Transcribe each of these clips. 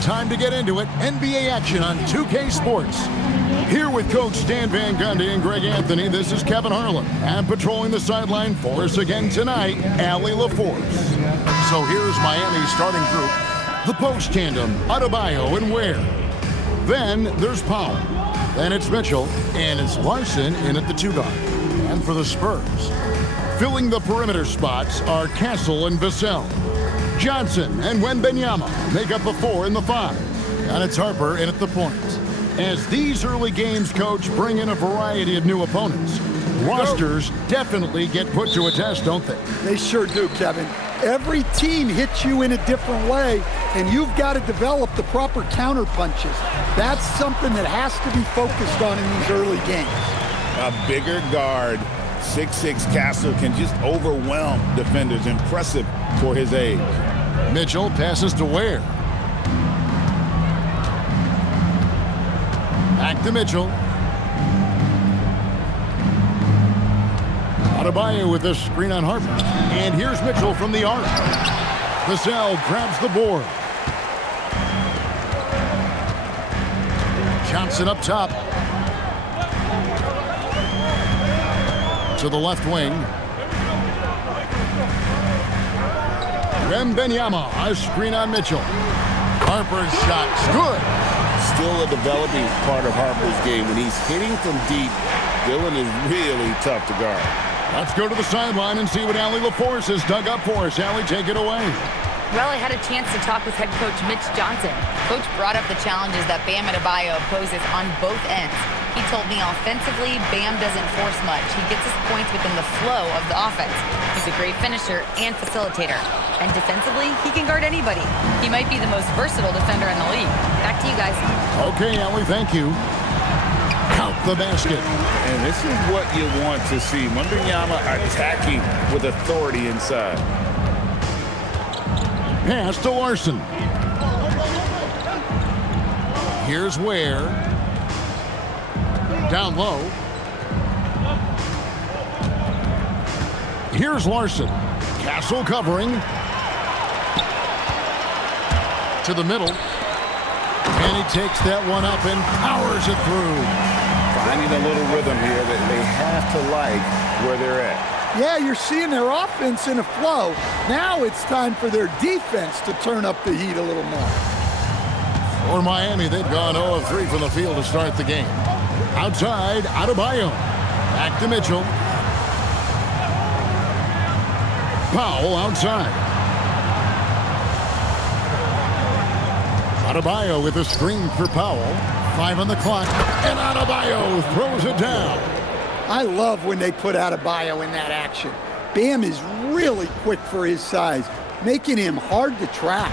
time to get into it. NBA action on 2K Sports. Here with Coach Dan Van Gundy and Greg Anthony, this is Kevin Harlan. And patrolling the sideline for us again tonight, Allie LaForce. So here's Miami's starting group. The post tandem, Adebayo and Ware. Then there's Powell. Then it's Mitchell, and it's Larson in at the 2 guard. And for the Spurs, filling the perimeter spots are Castle and Vassell. Johnson and Wembanyama make up the 4 and the 5. And it's Harper in at the point. As these early games, Coach, bring in a variety of new opponents. Rosters definitely get put to a test, don't they? They sure do, Kevin. Every team hits you in a different way, and you've got to develop the proper counter punches. That's something that has to be focused on in these early games. A bigger guard, 6'6" Castle, can just overwhelm defenders. Impressive for his age. Mitchell passes to Ware. Back to Mitchell. Adebayo with a screen on Harper. And here's Mitchell from the arc. Vassell grabs the board. Johnson up top. To the left wing. Wembanyama, a screen on Mitchell. Harper's shot's good. Still a developing part of Harper's game. When he's hitting from deep, Dillon is really tough to guard. Let's go to the sideline and see what Allie LaForce has dug up for us. Allie, take it away. Well, I had a chance to talk with head coach Mitch Johnson. Coach brought up the challenges that Bam Adebayo poses on both ends. He told me offensively, Bam doesn't force much. He gets his points within the flow of the offense. He's a great finisher and facilitator. And defensively, he can guard anybody. He might be the most versatile defender in the league. Back to you guys. Okay, Allie, thank you. Count the basket. And this is what you want to see. Wembanyama attacking with authority inside. Pass to Larson. Here's Ware. Down low. Here's Larson. Castle covering. To the middle. And he takes that one up and powers it through. Finding a little rhythm here that they have to like where they're at. Yeah, you're seeing their offense in a flow. Now it's time for their defense to turn up the heat a little more. For Miami, they've gone 0 of 3 from the field to start the game. Outside, Adebayo. Back to Mitchell. Powell outside. Adebayo with a screen for Powell. 5 on the clock, and Adebayo throws it down. I love when they put Adebayo in that action. Bam is really quick for his size, making him hard to track.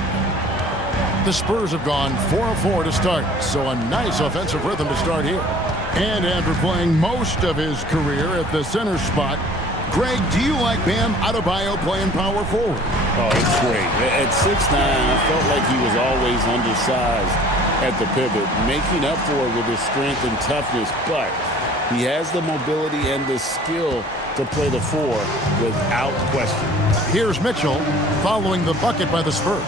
The Spurs have gone 4 of 4 to start, so a nice offensive rhythm to start here. And after playing most of his career at the center spot, Greg, do you like Bam Adebayo playing power forward? Oh, it's great. At 6'9", I felt like he was always undersized at the pivot, making up for it with his strength and toughness, but he has the mobility and the skill to play the 4 without question. Here's Mitchell following the bucket by the Spurs.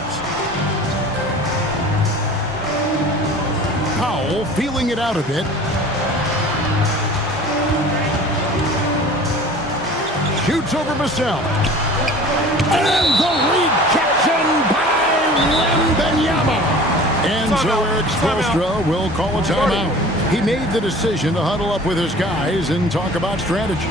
Powell feeling it out a bit. Shoots over Vassell. And the rejection by Wembanyama. And so Eric Spoelstra will call a timeout. He made the decision to huddle up with his guys and talk about strategy.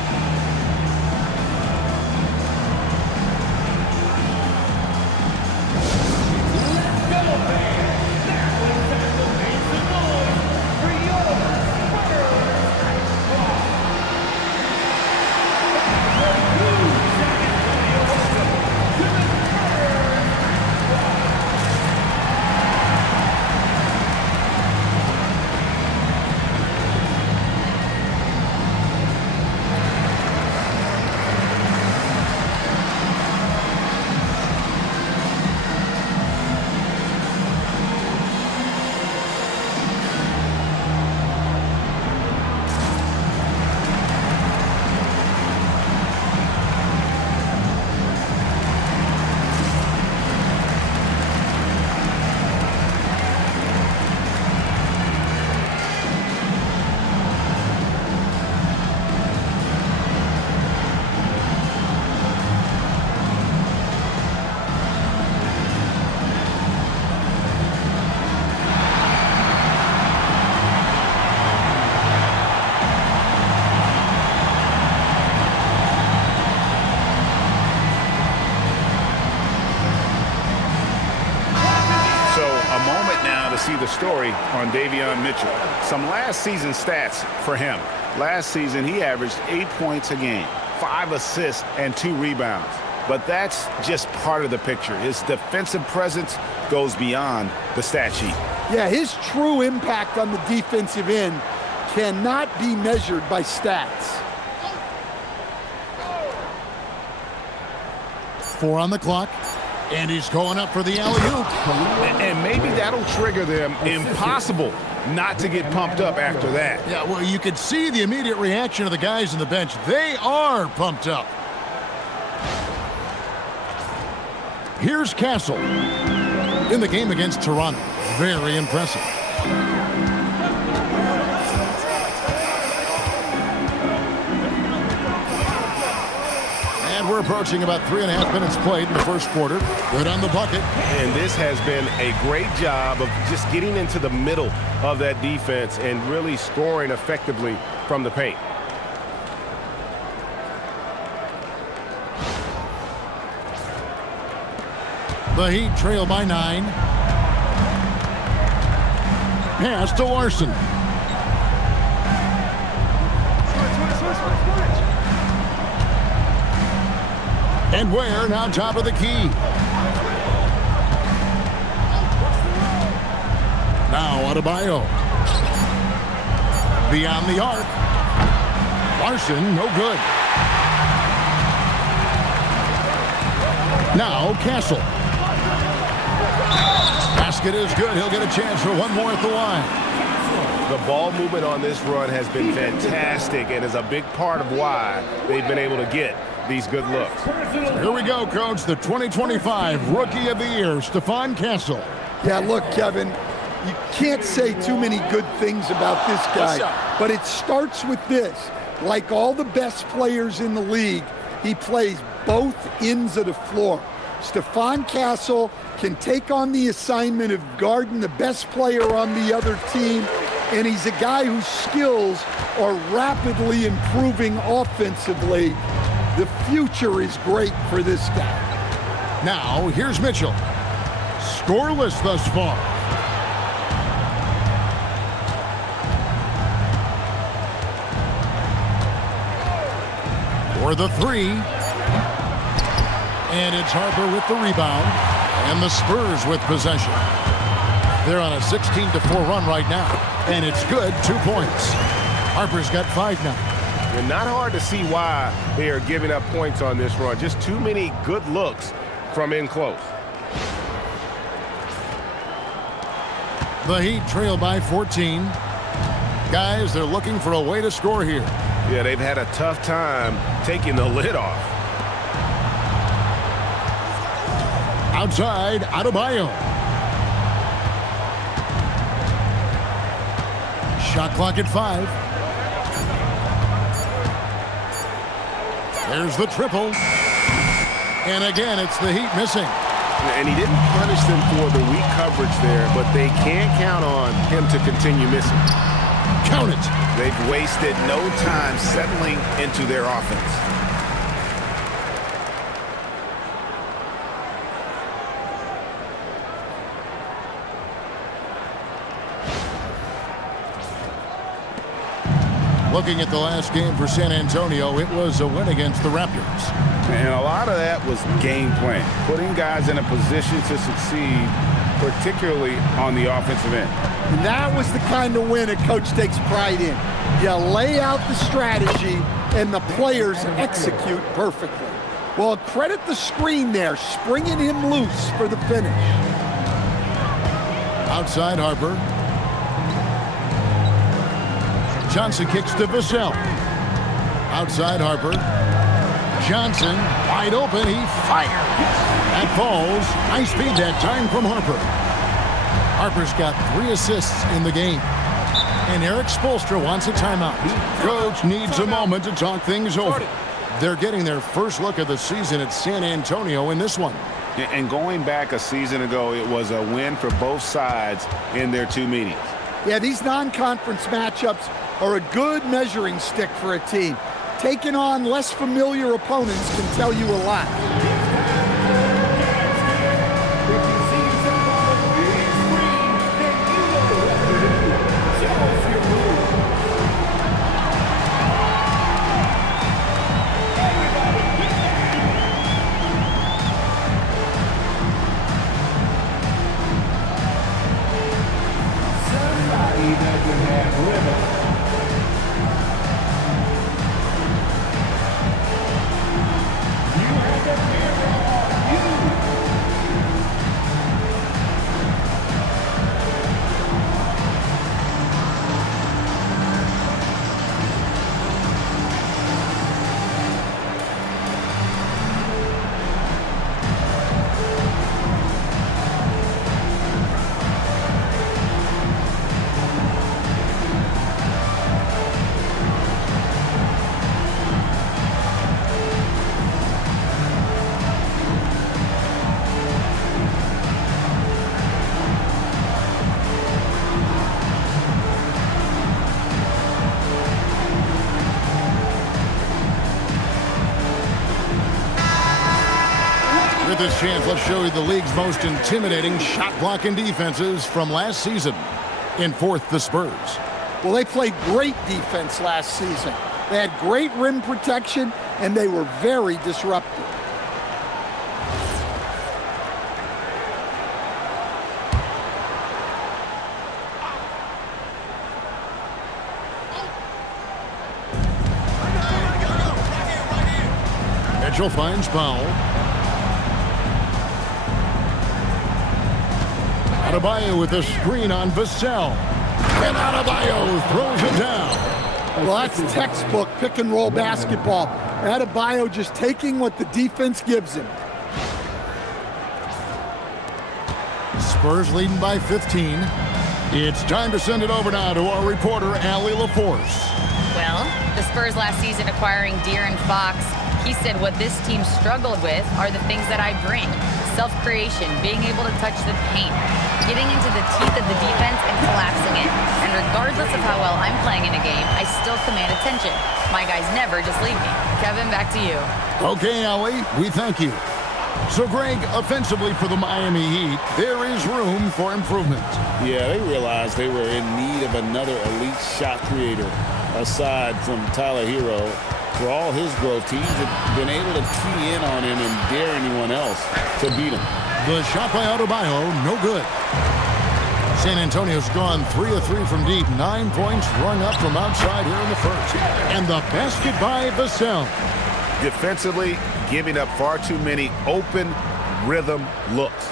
moment now to see the story on Davion Mitchell. Some last season stats for him. Last season, he averaged 8 points a game, 5 assists, and 2 rebounds. But that's just part of the picture. His defensive presence goes beyond the stat sheet. Yeah, his true impact on the defensive end cannot be measured by stats. 4 on the clock, and he's going up for the alley-oop. And maybe that'll trigger them. Impossible not to get pumped up after that. Yeah, well, you could see the immediate reaction of the guys on the bench. They are pumped up. Here's Castle in the game against Toronto. Very impressive. And we're approaching about 3.5 minutes played in the first quarter. Good on the bucket. And this has been a great job of just getting into the middle of that defense and really scoring effectively from the paint. The Heat trail by 9. Pass to Larson. And Ware now top of the key. Now Adebayo. Beyond the arc. Larson, no good. Now Castle. Basket is good. He'll get a chance for one more at the line. The ball movement on this run has been fantastic and is a big part of why they've been able to get these good looks. Here we go, Coach. The 2025 Rookie of the Year, Stephon Castle. Yeah, look, Kevin, you can't say too many good things about this guy, but it starts with this. Like all the best players in the league, he plays both ends of the floor. Stephon Castle can take on the assignment of guarding the best player on the other team, and he's a guy whose skills are rapidly improving offensively. The future is great for this guy. Now, here's Mitchell. Scoreless thus far. For the 3. And it's Harper with the rebound. And the Spurs with possession. They're on a 16-4 run right now. And it's good, 2 points. Harper's got 5 now. And not hard to see why they are giving up points on this run. Just too many good looks from in close. The Heat trail by 14. Guys, they're looking for a way to score here. Yeah, they've had a tough time taking the lid off. Outside, Adebayo. Shot clock at 5. There's the triple. And again, it's the Heat missing. And he didn't punish them for the weak coverage there, but they can't count on him to continue missing. Count it. They've wasted no time settling into their offense. Looking at the last game for San Antonio, it was a win against the Raptors. And a lot of that was game plan, putting guys in a position to succeed, particularly on the offensive end. And that was the kind of win a coach takes pride in. You lay out the strategy, and the players execute perfectly. Well, credit the screen there, springing him loose for the finish. Outside Harper. Johnson kicks to Vassell. Outside Harper. Johnson wide open. He fires. That falls. Nice feed that time from Harper. Harper's got 3 assists in the game. And Eric Spoelstra wants a timeout. Coach needs a moment to talk things over. They're getting their first look of the season at San Antonio in this one. And going back a season ago, it was a win for both sides in their 2 meetings. Yeah, these non-conference matchups are a good measuring stick for a team. Taking on less familiar opponents can tell you a lot. With this chance, let's show you the league's most intimidating shot-blocking defenses from last season. In fourth, the Spurs. Well, they played great defense last season. They had great rim protection, and they were very disruptive. Mitchell finds Powell. Adebayo with a screen on Vassell. And Adebayo throws it down. Well, that's textbook pick-and-roll basketball. Adebayo just taking what the defense gives him. Spurs leading by 15. It's time to send it over now to our reporter, Allie LaForce. Well, the Spurs last season acquiring De'Aaron Fox, he said what this team struggled with are the things that I bring. Self-creation, being able to touch the paint, getting into the teeth of the defense and collapsing it. And regardless of how well I'm playing in a game, I still command attention. My guys never just leave me. Kevin, back to you. Okay, Allie, we thank you. So, Greg, offensively for the Miami Heat, there is room for improvement. Yeah, they realized they were in need of another elite shot creator aside from Tyler Hero. For all his growth, teams have been able to key in on him and dare anyone else to beat him. The shot by Adebayo, no good. San Antonio's gone 3 of 3 from deep. 9 points rung up from outside here in the first. And the basket by Vassell. Defensively, giving up far too many open rhythm looks.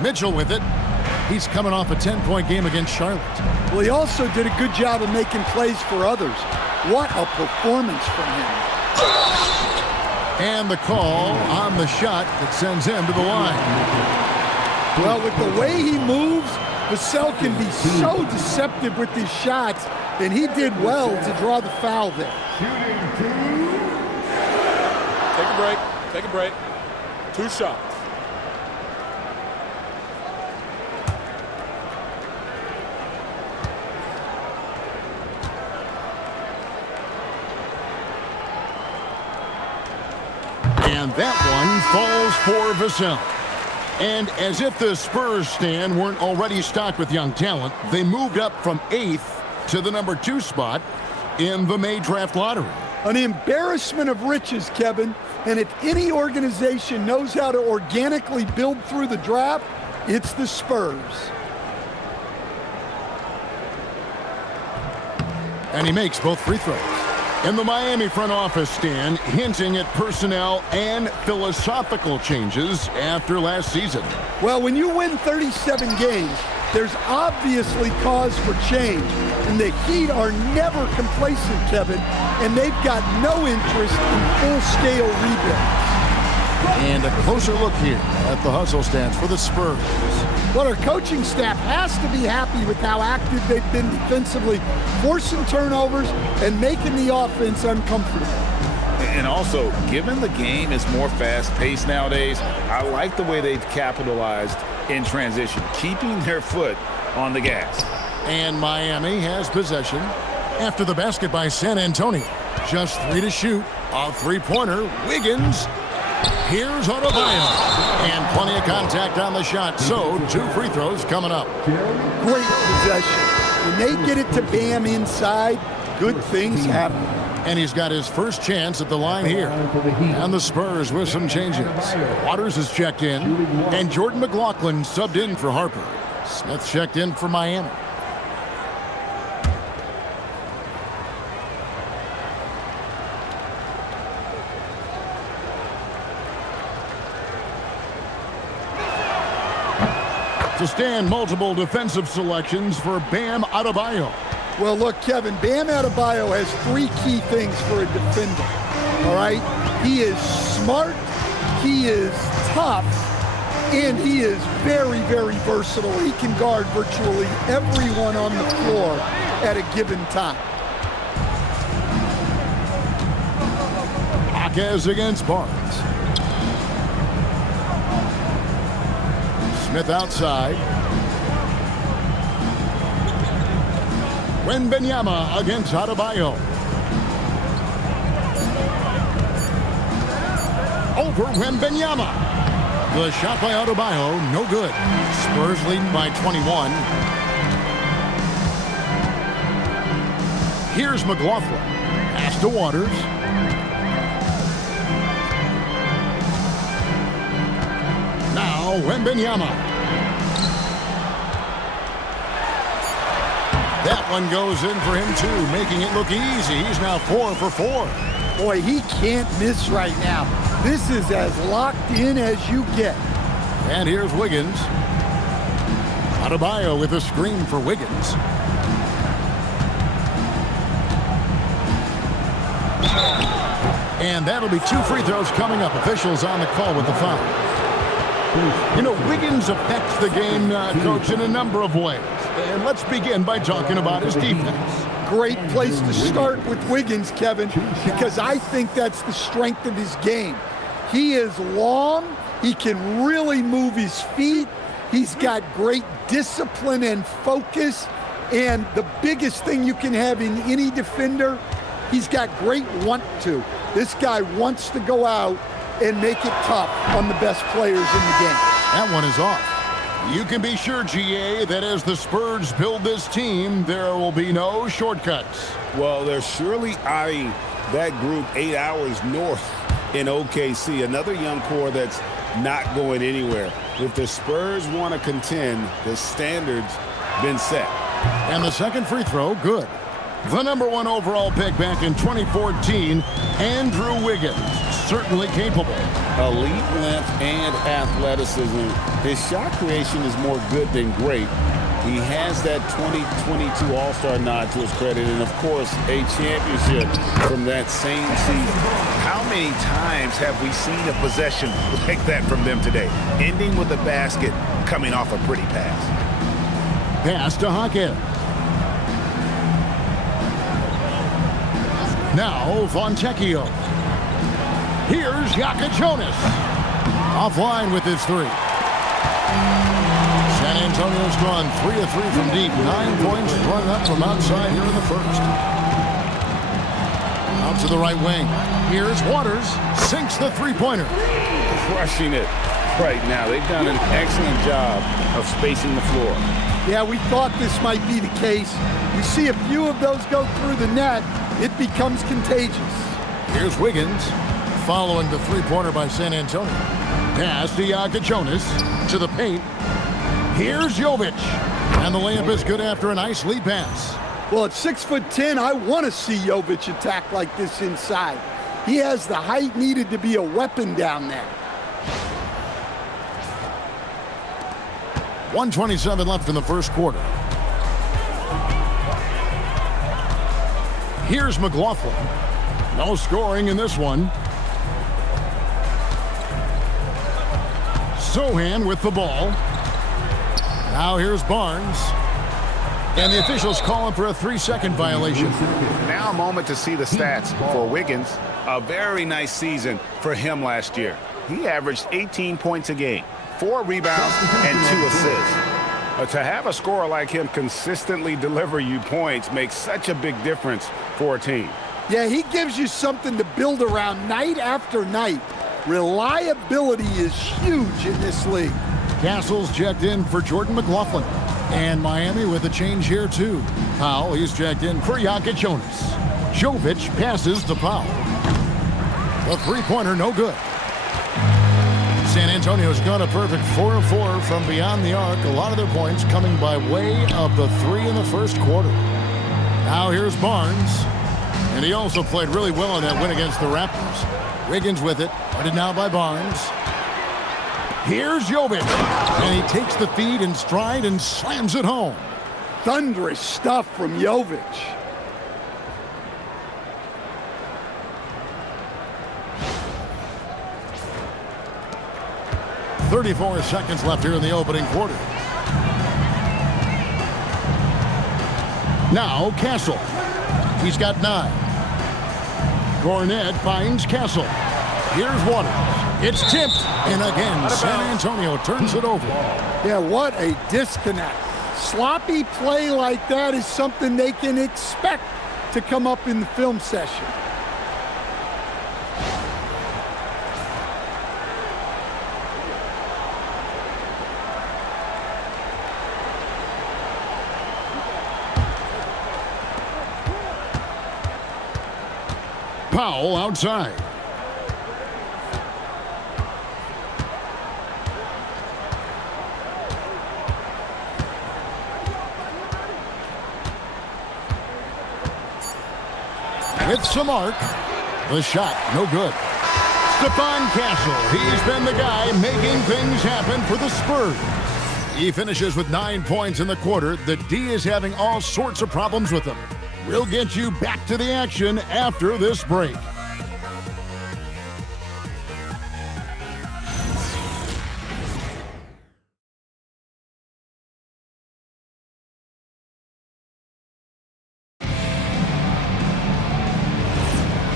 Mitchell with it. He's coming off a 10-point game against Charlotte. Well, he also did a good job of making plays for others. What a performance from him. And the call on the shot that sends him to the line. Well, with the way he moves, Vassell can be so deceptive with his shots, and he did well to draw the foul there. Take a break. Take a break. 2 shots. And that one falls for Vassell. And as if the Spurs stand weren't already stocked with young talent, they moved up from 8th to the number 2 spot in the May draft lottery. An embarrassment of riches, Kevin. And if any organization knows how to organically build through the draft, it's the Spurs. And he makes both free throws. And the Miami front office stand hinting at personnel and philosophical changes after last season. Well, when you win 37 games, there's obviously cause for change. And the Heat are never complacent, Kevin, and they've got no interest in full-scale rebuild. And a closer look here at the hustle stats for the Spurs. Well, our coaching staff has to be happy with how active they've been defensively, forcing turnovers and making the offense uncomfortable. And also, given the game is more fast-paced nowadays, I like the way they've capitalized in transition, keeping their foot on the gas. And Miami has possession after the basket by San Antonio. Just 3 to shoot. A three-pointer. Wiggins. Here's Adebayo. And plenty of contact on the shot. So 2 free throws coming up. Great possession. When they get it to Bam inside, good things happen. And he's got his first chance at the line here. And the Spurs with some changes. Waters is checked in. And Jordan McLaughlin subbed in for Harper. Smith checked in for Miami. To stand, multiple defensive selections for Bam Adebayo. Well, look, Kevin, Bam Adebayo has 3 key things for a defender, all right? He is smart, he is tough, and he is very, very versatile. He can guard virtually everyone on the floor at a given time. Marquez against Barnes. Smith outside. Wembanyama against Adebayo. Over Wembanyama. The shot by Adebayo, no good. Spurs leading by 21. Here's McLaughlin. Pass to Waters. Now Wembanyama. That one goes in for him too, making it look easy. He's now 4 for 4. Boy, he can't miss right now. This is as locked in as you get. And here's Wiggins. Adebayo with a screen for Wiggins. And that'll be 2 free throws coming up. Officials on the call with the foul. You know, Wiggins affects the game, Coach, in a number of ways. And let's begin by talking about his defense. Great place to start with Wiggins, Kevin, because I think that's the strength of his game. He is long. He can really move his feet. He's got great discipline and focus. And the biggest thing you can have in any defender, he's got great want to. This guy wants to go out and make it tough on the best players in the game. That one is off. You can be sure, GA, that as the Spurs build this team, there will be no shortcuts. Well, they're surely eyeing that group 8 hours north in OKC, another young core that's not going anywhere. If the Spurs want to contend, the standard's been set. And the second free throw, good. The #1 overall pick back in 2014, Andrew Wiggins, certainly capable. Elite length and athleticism. His shot creation is more good than great. He has that 2022 All-Star nod to his credit, and of course, a championship from that same season. How many times have we seen a possession like that from them today, ending with a basket coming off a pretty pass? Pass to Hawkins. Now Fontecchio. Here's Jonas. Offline with his 3. San Antonio's gone 3 of 3 from deep. 9 points run up from outside here in the first. Out to the right wing. Here's Waters. Sinks the 3-pointer. Crushing it right now. They've done an excellent job of spacing the floor. Yeah, we thought this might be the case. We see a few of those go through the net. It becomes contagious. Here's Wiggins. Following the 3-pointer by San Antonio. Pass to Jonas to the paint. Here's Jovic. And the layup is good after a nice lead pass. Well, at 6'10", I want to see Jovic attack like this inside. He has the height needed to be a weapon down there. 1:27 left in the first quarter. Here's McLaughlin. No scoring in this one. Sohan with the ball. Now here's Barnes. And the officials calling for a 3-second violation. Now a moment to see the stats for Wiggins. A very nice season for him last year. He averaged 18 points a game, 4 rebounds, and 2 assists. To have a scorer like him consistently deliver you points makes such a big difference for a team. Yeah, he gives you something to build around night after night. Reliability is huge in this league. Castle's checked in for Jordan McLaughlin. And Miami with a change here, too. Powell, he's checked in for Jonas. Jovic passes to Powell. The three-pointer, no good. San Antonio's got a perfect 4 of 4 from beyond the arc. A lot of their points coming by way of the three in the first quarter. Now here's Barnes. And he also played really well in that win against the Raptors. Wiggins with it. Guarded now by Barnes. Here's Jovic. And he takes the feed in stride and slams it home. Thunderous stuff from Jovic. .34 seconds left here in the opening quarter. Now Castle. He's got 9. Cornet finds Castle. Here's Waters. It's tipped. And again, San Antonio turns it over. Yeah, what a disconnect. Sloppy play like that is something they can expect to come up in the film session. Powell outside. With some arc. The shot, no good. Stephon Castle, he's been the guy making things happen for the Spurs. He finishes with 9 points in the quarter. The D is having all sorts of problems with him. We'll get you back to the action after this break.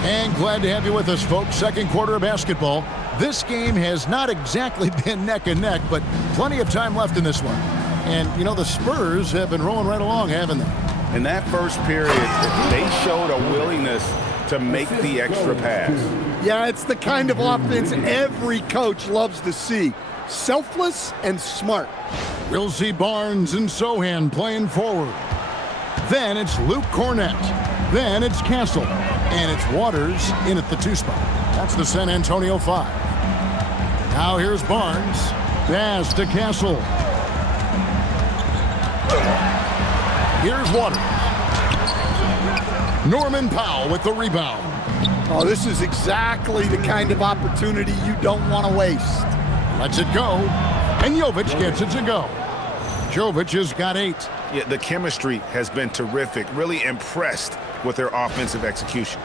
And glad to have you with us, folks. Second quarter of basketball. This game has not exactly been neck and neck, but plenty of time left in this one. And, you know, the Spurs have been rolling right along, haven't they? In that first period, they showed a willingness to make the extra pass. Yeah, it's the kind of offense every coach loves to see. Selfless and smart. We'll see Barnes and Sohan playing forward. Then it's Luke Cornet. Then it's Castle. And it's Waters in at the 2 spot. That's the San Antonio 5. Now here's Barnes. Pass to Castle. Here's Waters. Norman Powell with the rebound. Oh, this is exactly the kind of opportunity you don't want to waste. Lets it go. And Jovic gets it to go. Jovic has got 8. Yeah, the chemistry has been terrific. Really impressed with their offensive execution.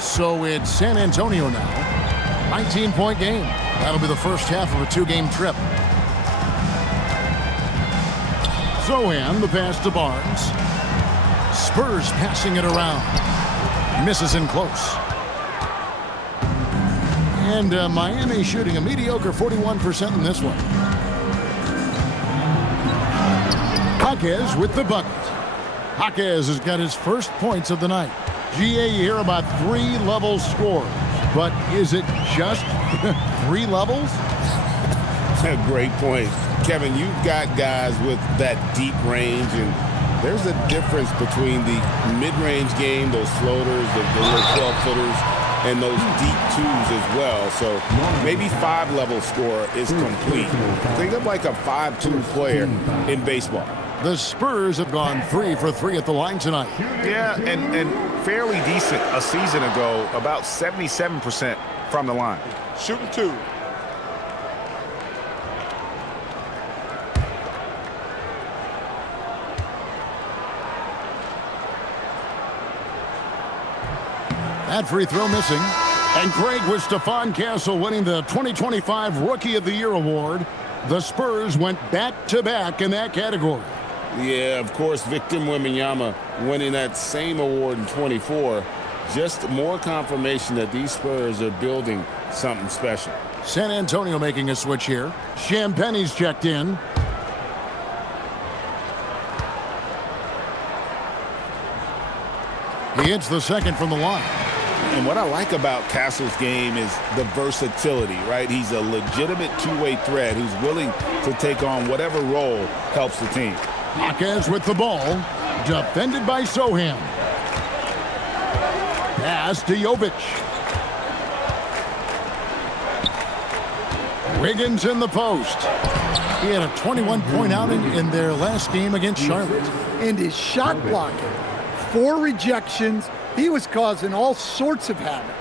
So it's San Antonio now. 19-point game. That'll be the first half of a 2-game trip. Sohan, the pass to Barnes. Spurs passing it around. Misses in close. And Miami shooting a mediocre 41% in this one. Jaquez with the bucket. Jaquez has got his first points of the night. GA, you hear about 3-level scores. But is it just 3 levels? Great point. Kevin, you've got guys with that deep range, and there's a difference between the mid-range game, those floaters, the little 12-footers, and those deep 2s as well. So maybe 5-level score is complete. Think of like a 5-2 player in baseball. The Spurs have gone 3 for 3 at the line tonight. Yeah, and fairly decent a season ago, about 77% from the line. Shooting 2. That free throw missing. And Greg with Stephon Castle winning the 2025 Rookie of the Year award. The Spurs went back-to-back in that category. Yeah, of course, Victor Wembanyama winning that same award in 24. Just more confirmation that these Spurs are building something special. San Antonio making a switch here. Champagne's checked in. He hits the second from the line. And what I like about Castle's game is the versatility, right? He's a legitimate two-way threat who's willing to take on whatever role helps the team. Jaquez with the ball. Defended by Sohan. Pass to Jovic. Wiggins in the post. He had a 21-point outing in their last game against Charlotte. And his shot blocking. 4 rejections. He was causing all sorts of havoc.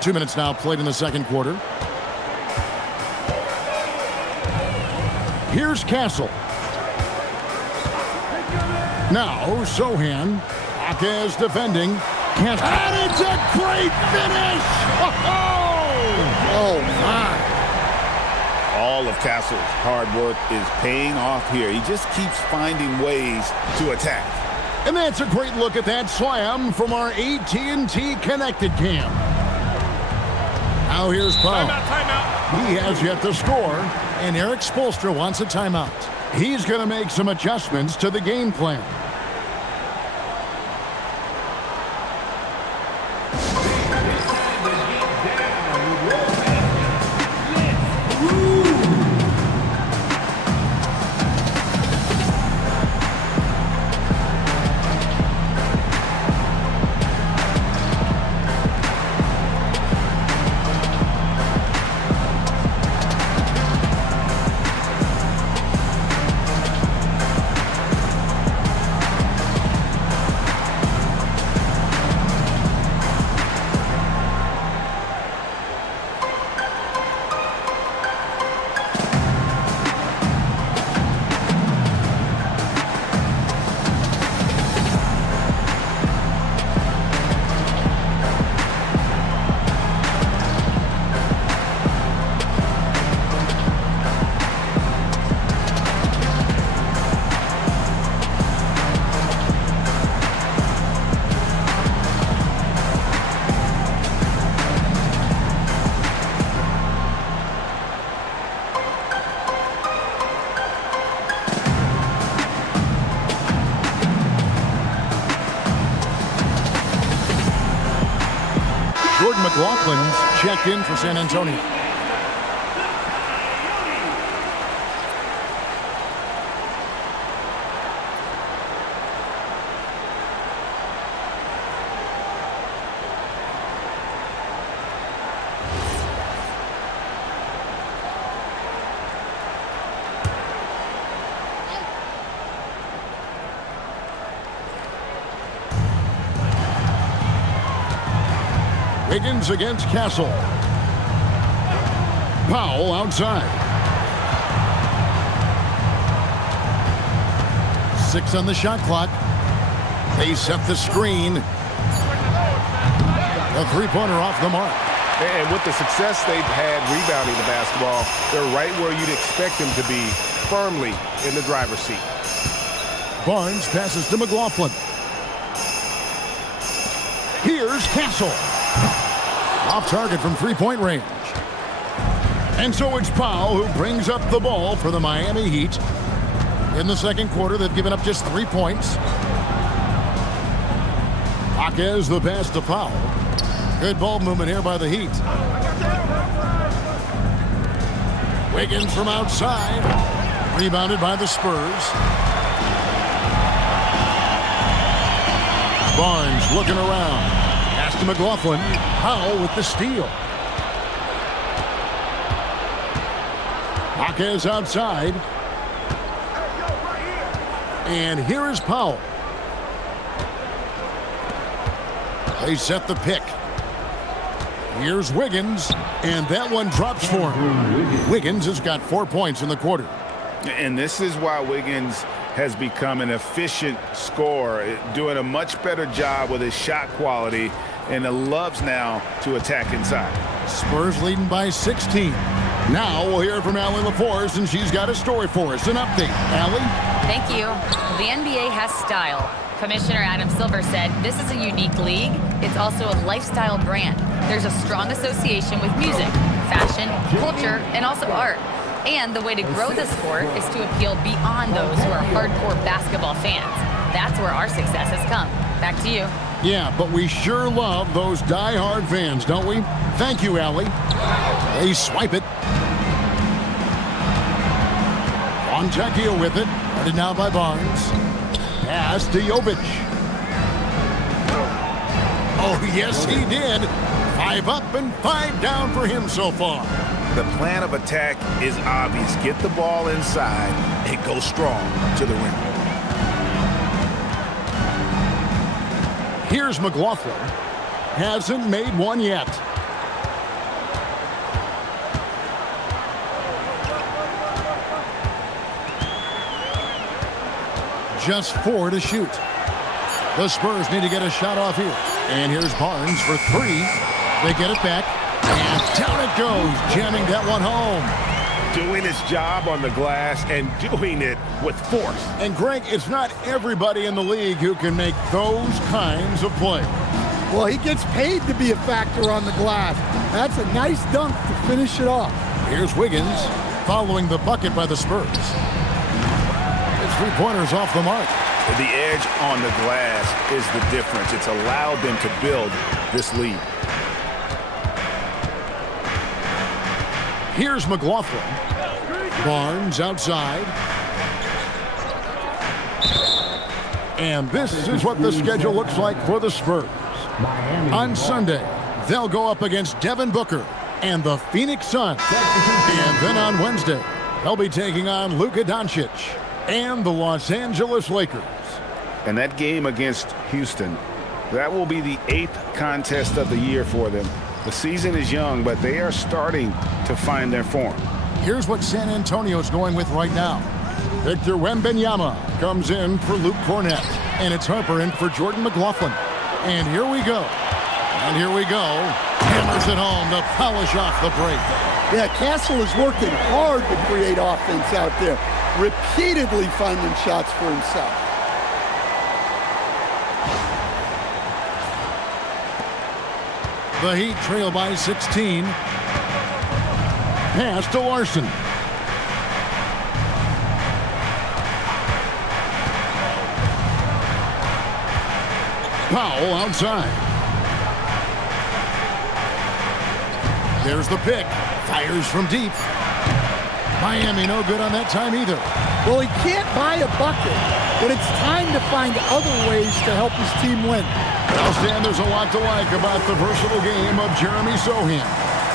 Two minutes now played in the second quarter. Here's Castle. Now Sohan. Akez defending. And it's a great finish! Oh, my. All of Castle's hard work is paying off here. He just keeps finding ways to attack. And that's a great look at that slam from our AT&T Connected Cam. Now here's Powell. Timeout. He has yet to score, and Eric Spoelstra wants a timeout. He's going to make some adjustments to the game plan. McLaughlin's checked in for San Antonio. Wiggins against Castle. Powell outside. 6 on the shot clock. They set the screen. A three-pointer off the mark. And with the success they've had rebounding the basketball, they're right where you'd expect them to be, firmly in the driver's seat. Barnes passes to McLaughlin. Here's Castle. Off target from three-point range. And so it's Powell who brings up the ball for the Miami Heat. In the second quarter, they've given up just 3 points. Akez the pass to Powell. Good ball movement here by the Heat. Wiggins from outside. Rebounded by the Spurs. Barnes looking around. Pass to McLaughlin. Powell with the steal. Akez outside. And here is Powell. They set the pick. Here's Wiggins, and that one drops for him. Wiggins has got 4 points in the quarter. And this is why Wiggins has become an efficient scorer, doing a much better job with his shot quality, and loves now to attack inside. Spurs leading by 16. Now we'll hear from Allie LaForce, and she's got a story for us. An update. Allie? Thank you. The NBA has style. Commissioner Adam Silver said this is a unique league. It's also a lifestyle brand. There's a strong association with music, fashion, culture, and also art. And the way to grow the sport is to appeal beyond those who are hardcore basketball fans. That's where our success has come. Back to you. Yeah, but we sure love those die-hard fans, don't we? Thank you, Allie. They swipe it. Fontecchio with it. Guarded now by Barnes. Pass to Jovic. Oh, yes, he did. 5 up and 5 down for him so far. The plan of attack is obvious. Get the ball inside and go strong to the rim. Here's McLaughlin. Hasn't made one yet. Just 4 to shoot. The Spurs need to get a shot off here. And here's Barnes for 3. They get it back. And down it goes, jamming that one home. Doing his job on the glass and doing it with force. And Greg, it's not everybody in the league who can make those kinds of plays. Well, he gets paid to be a factor on the glass. That's a nice dunk to finish it off. Here's Wiggins following the bucket by the Spurs. His 3-pointers off the mark. The edge on the glass is the difference. It's allowed them to build this lead. Here's McLaughlin. Barnes outside. And this is what the schedule looks like for the Spurs. On Sunday, they'll go up against Devin Booker and the Phoenix Suns. And then on Wednesday, they'll be taking on Luka Doncic and the Los Angeles Lakers. And that game against Houston, that will be the 8th contest of the year for them. The season is young, but they are starting to find their form. Here's what San Antonio's going with right now. Victor Wembanyama comes in for Luke Cornett. And it's Harper in for Jordan McLaughlin. And here we go. And here we go. Hammers it home to polish off the break. Yeah, Castle is working hard to create offense out there. Repeatedly finding shots for himself. The Heat trail by 16. Pass to Larson. Powell outside. There's the pick. Fires from deep. Miami no good on that time either. Well, he can't buy a bucket, but it's time to find other ways to help his team win. Well, Stan, there's a lot to like about the versatile game of Jeremy Sohan.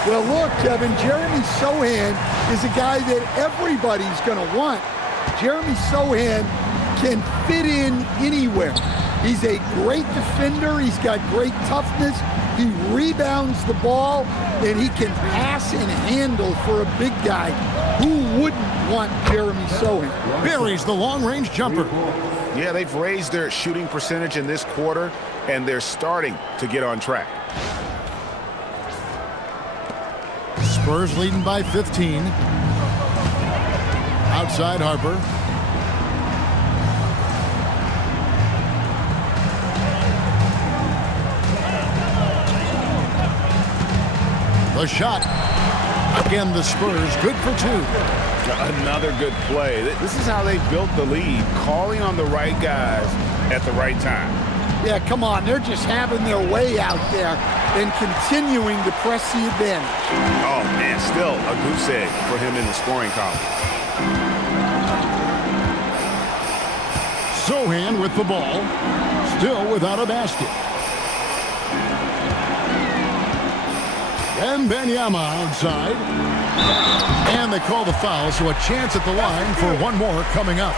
Well, look, Kevin, Jeremy Sohan is a guy that everybody's going to want. Jeremy Sohan can fit in anywhere. He's a great defender. He's got great toughness. He rebounds the ball, and he can pass and handle for a big guy. Who wouldn't want Jeremy Sohan? Buries the long-range jumper. Yeah, they've raised their shooting percentage in this quarter, and they're starting to get on track. Spurs leading by 15. Outside Harper. The shot. Again, the Spurs good for 2. Another good play. This is how they built the lead, calling on the right guys at the right time. Yeah, come on. They're just having their way out there and continuing to press the advantage. Oh, man, still a goose egg for him in the scoring column. Sohan with the ball. Still without a basket. Wembanyama outside. And they call the foul, so a chance at the line for one more coming up.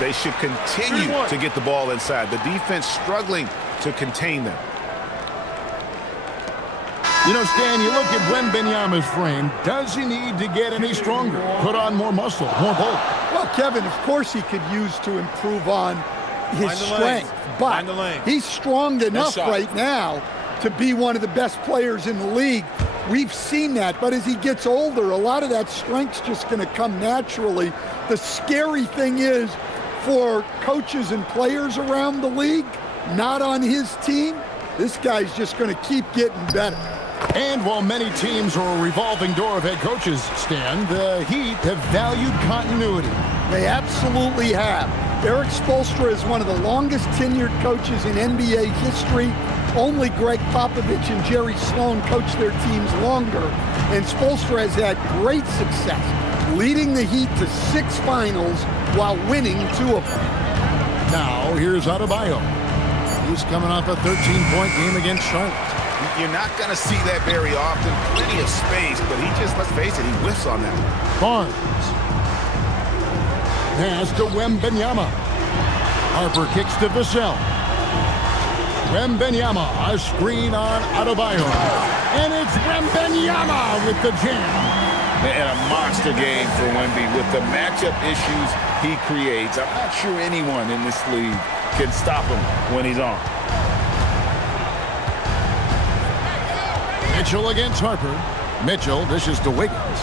They should continue to get the ball inside. The defense struggling to contain them. You know, Stan, you look at Wembanyama's frame. Does he need to get any stronger? Put on more muscle, more bulk? Well, Kevin, of course he could use to improve on his strength. But he's strong enough right now to be one of the best players in the league. We've seen that, but as he gets older, a lot of that strength's just going to come naturally. The scary thing is, for coaches and players around the league, not on his team, this guy's just going to keep getting better. And while many teams are a revolving door of head coaches, Stan, the Heat have valued continuity. They absolutely have. Eric Spoelstra is one of the longest tenured coaches in NBA history. Only Greg Popovich and Jerry Sloan coach their teams longer, and Spoelstra has had great success leading the Heat to 6 finals while winning 2 of them. Now, here's Adebayo. He's coming off a 13-point game against Charlotte. You're not going to see that very often. Plenty of space, but he just, let's face it, he whiffs on that. Barnes. Pass to Wembanyama. Harper kicks to Vassell. Wembanyama, a screen on Adebayo. And it's Wembanyama with the jam. And a monster game for Wemby with the matchup issues he creates. I'm not sure anyone in this league can stop him when he's on. Mitchell against Harper. Mitchell dishes to Wiggins.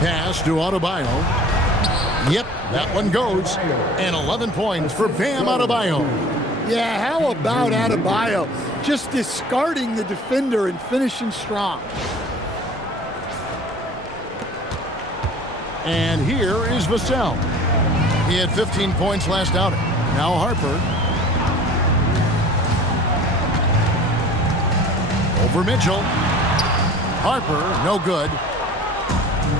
Pass to Adebayo. Yep, that one goes. And 11 points for Bam Adebayo. Yeah, how about Adebayo? Just discarding the defender and finishing strong. And here is Vassell. He had 15 points last outing. Now Harper. Over Mitchell. Harper, no good.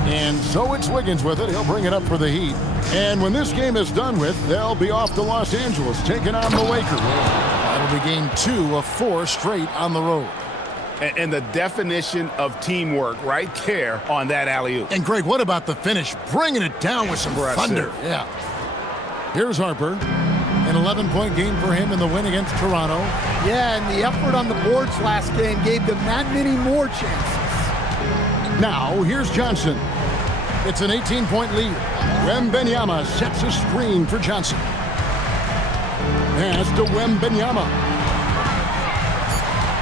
And so it's Wiggins with it. He'll bring it up for the Heat. And when this game is done with, they'll be off to Los Angeles, taking on the Lakers. That'll be game 2 of 4 straight on the road. And the definition of teamwork right there on that alley-oop. And Greg, what about the finish? Bringing it down with some thunder. Yeah. Here's Harper. An 11-point game for him in the win against Toronto. Yeah, and the effort on the boards last game gave them that many more chances. Now, here's Johnson. It's an 18-point lead. Wembanyama sets a screen for Johnson. Pass to Wembanyama.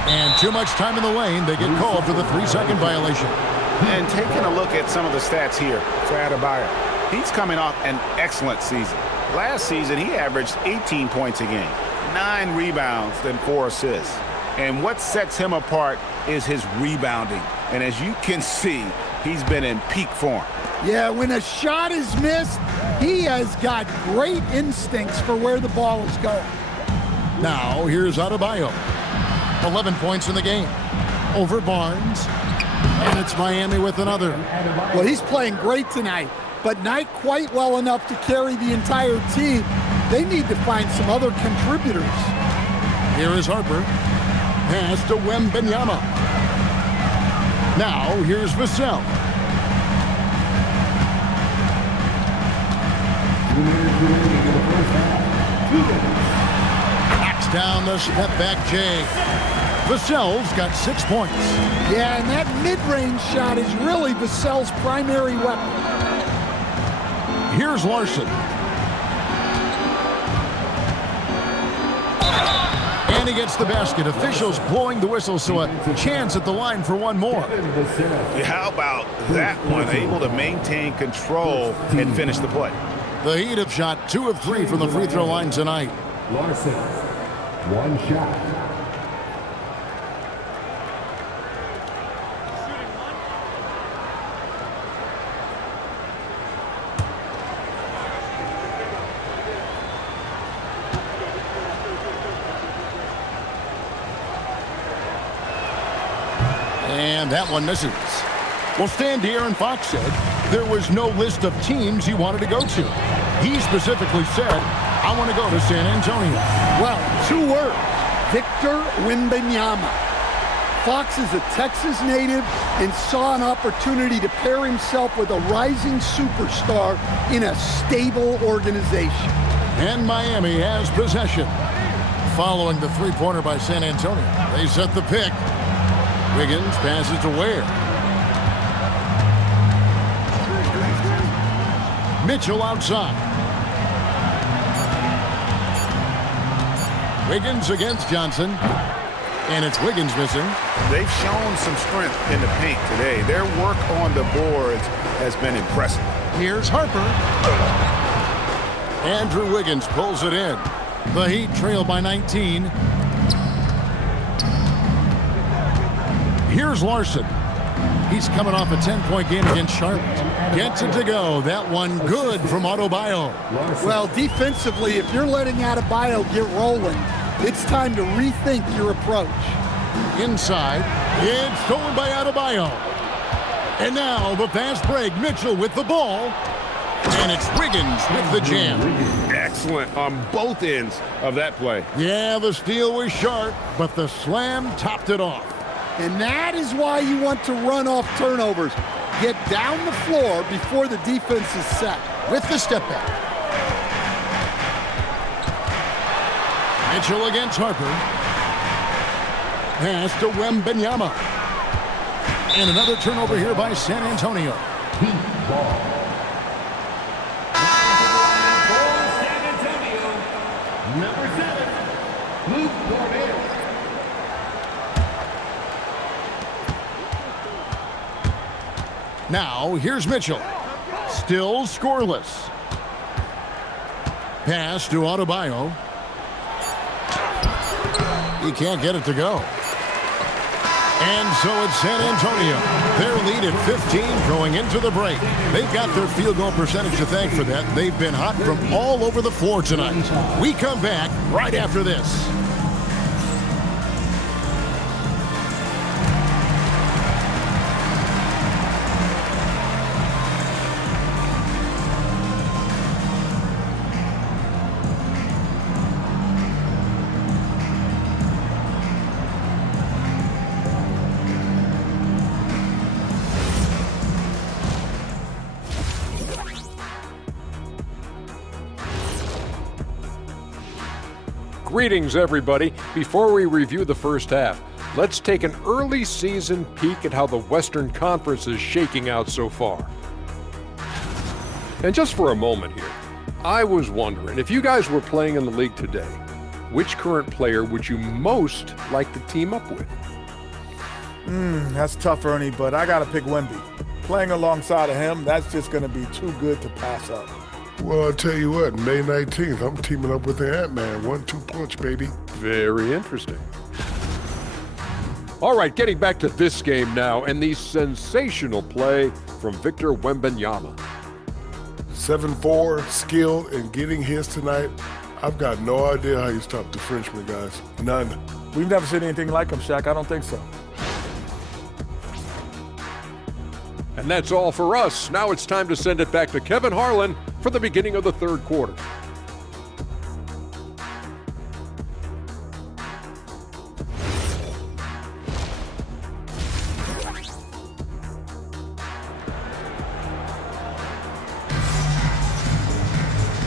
And too much time in the lane. They get called for the 3-second violation. And taking a look at some of the stats here for Adebayo, he's coming off an excellent season. Last season, he averaged 18 points a game, 9 rebounds, and 4 assists. And what sets him apart is his rebounding. And as you can see, he's been in peak form. Yeah, when a shot is missed, he has got great instincts for where the ball is going. Now, here's Adebayo. 11 points in the game. Over Barnes. And it's Miami with another. Well, he's playing great tonight, but not quite well enough to carry the entire team. They need to find some other contributors. Here is Harper. Pass to Wembanyama. Now, here's Vassell. Knocks down the step-back J. Vassell's got 6 points. Yeah, and that mid-range shot is really Vassell's primary weapon. Here's Larson. And he gets the basket. Officials blowing the whistle, so a chance at the line for one more. How about that one? Able to maintain control and finish the play. The Heat have shot 2 of 3 from the free throw line tonight. Larson, 1 shot. And that one misses. Well, Stan De'Aaron Fox said there was no list of teams he wanted to go to. He specifically said, I want to go to San Antonio. Well, 2 words, Victor Wembanyama. Fox is a Texas native and saw an opportunity to pair himself with a rising superstar in a stable organization. And Miami has possession. Following the three-pointer by San Antonio, they set the pick. Wiggins passes to Ware. Mitchell outside. Wiggins against Johnson. And it's Wiggins missing. They've shown some strength in the paint today. Their work on the boards has been impressive. Here's Harper. Andrew Wiggins pulls it in. The Heat trail by 19. Here's Larson. He's coming off a 10-point game against Charlotte. Gets it to go. That one good from Adebayo. Well, defensively, if you're letting Adebayo get rolling, it's time to rethink your approach. Inside. It's stolen by Adebayo. And now the fast break. Mitchell with the ball. And it's Wiggins with the jam. Excellent on both ends of that play. Yeah, the steal was sharp, but the slam topped it off. And that is why you want to run off turnovers. Get down the floor before the defense is set. With the step back. Mitchell against Harper. Pass to Wembanyama. And another turnover here by San Antonio. Number 7, Luke Tornado. Now, here's Mitchell. Still scoreless. Pass to Adebayo. He can't get it to go. And so it's San Antonio. Their lead at 15 going into the break. They've got their field goal percentage to thank for that. They've been hot from all over the floor tonight. We come back right after this. Greetings, everybody. Before we review the first half, let's take an early season peek at how the Western Conference is shaking out so far. And just for a moment here, I was wondering, if you guys were playing in the league today, which current player would you most like to team up with? That's tough, Ernie, but I got to pick Wemby. Playing alongside of him, that's just going to be too good to pass up. Well, I'll tell you what, May 19th, I'm teaming up with the Ant-Man. 1-2 punch, baby. Very interesting. All right, getting back to this game now, and the sensational play from Victor Wembanyama. 7'4", skilled, and getting his tonight. I've got no idea how you stop the Frenchman, guys. None. We've never seen anything like him, Shaq. I don't think so. And that's all for us. Now it's time to send it back to Kevin Harlan for the beginning of the third quarter.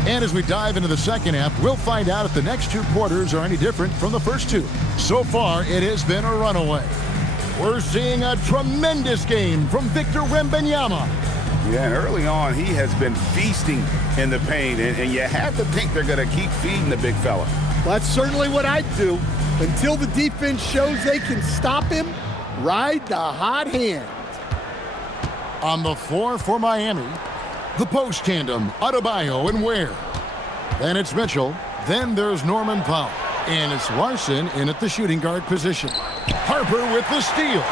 And as we dive into the second half, we'll find out if the next two quarters are any different from the first two. So far, it has been a runaway. We're seeing a tremendous game from Victor Wembanyama. Yeah, and early on, he has been feasting in the paint, and you have to think they're going to keep feeding the big fella. That's certainly what I'd do. Until the defense shows they can stop him, ride the hot hand. On the floor for Miami, the post tandem, Adebayo and Ware. Then it's Mitchell. Then there's Norman Powell. And it's Larson in at the shooting guard position. Harper with the steal.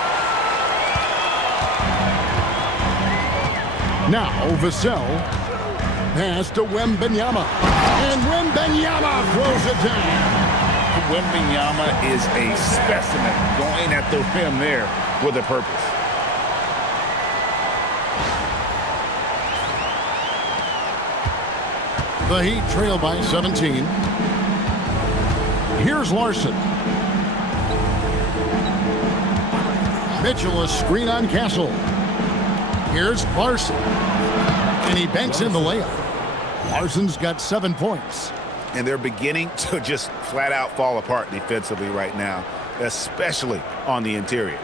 Now Vassell. Pass to Wembanyama. And Wembanyama throws it down. Wembanyama is a specimen going at the rim there with a purpose. The Heat trail by 17. Here's Larson. Mitchell, a screen on Castle. Here's Larson. And he banks in the layup. Larson's got 7 points. And they're beginning to just flat out fall apart defensively right now, especially on the interior.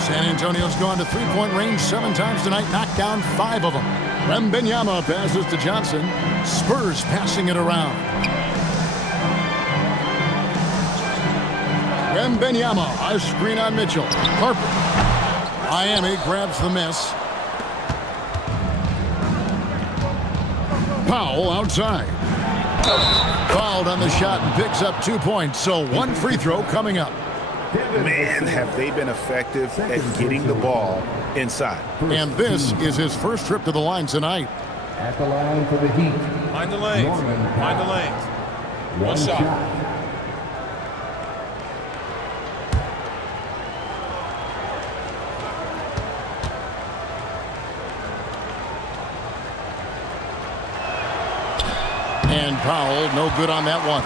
San Antonio's gone to three-point range 7 times tonight, knocked down 5 of them. Wembanyama passes to Johnson. Spurs passing it around. Wembanyama, a screen on Mitchell. Harper. Miami grabs the miss. Powell outside. Fouled on the shot and picks up 2 points, so 1 free throw coming up. Man, have they been effective at getting the ball inside. And this is his first trip to the line tonight. At the line for the Heat. Mind the lanes. Mind the lanes. One shot. And Powell, no good on that one.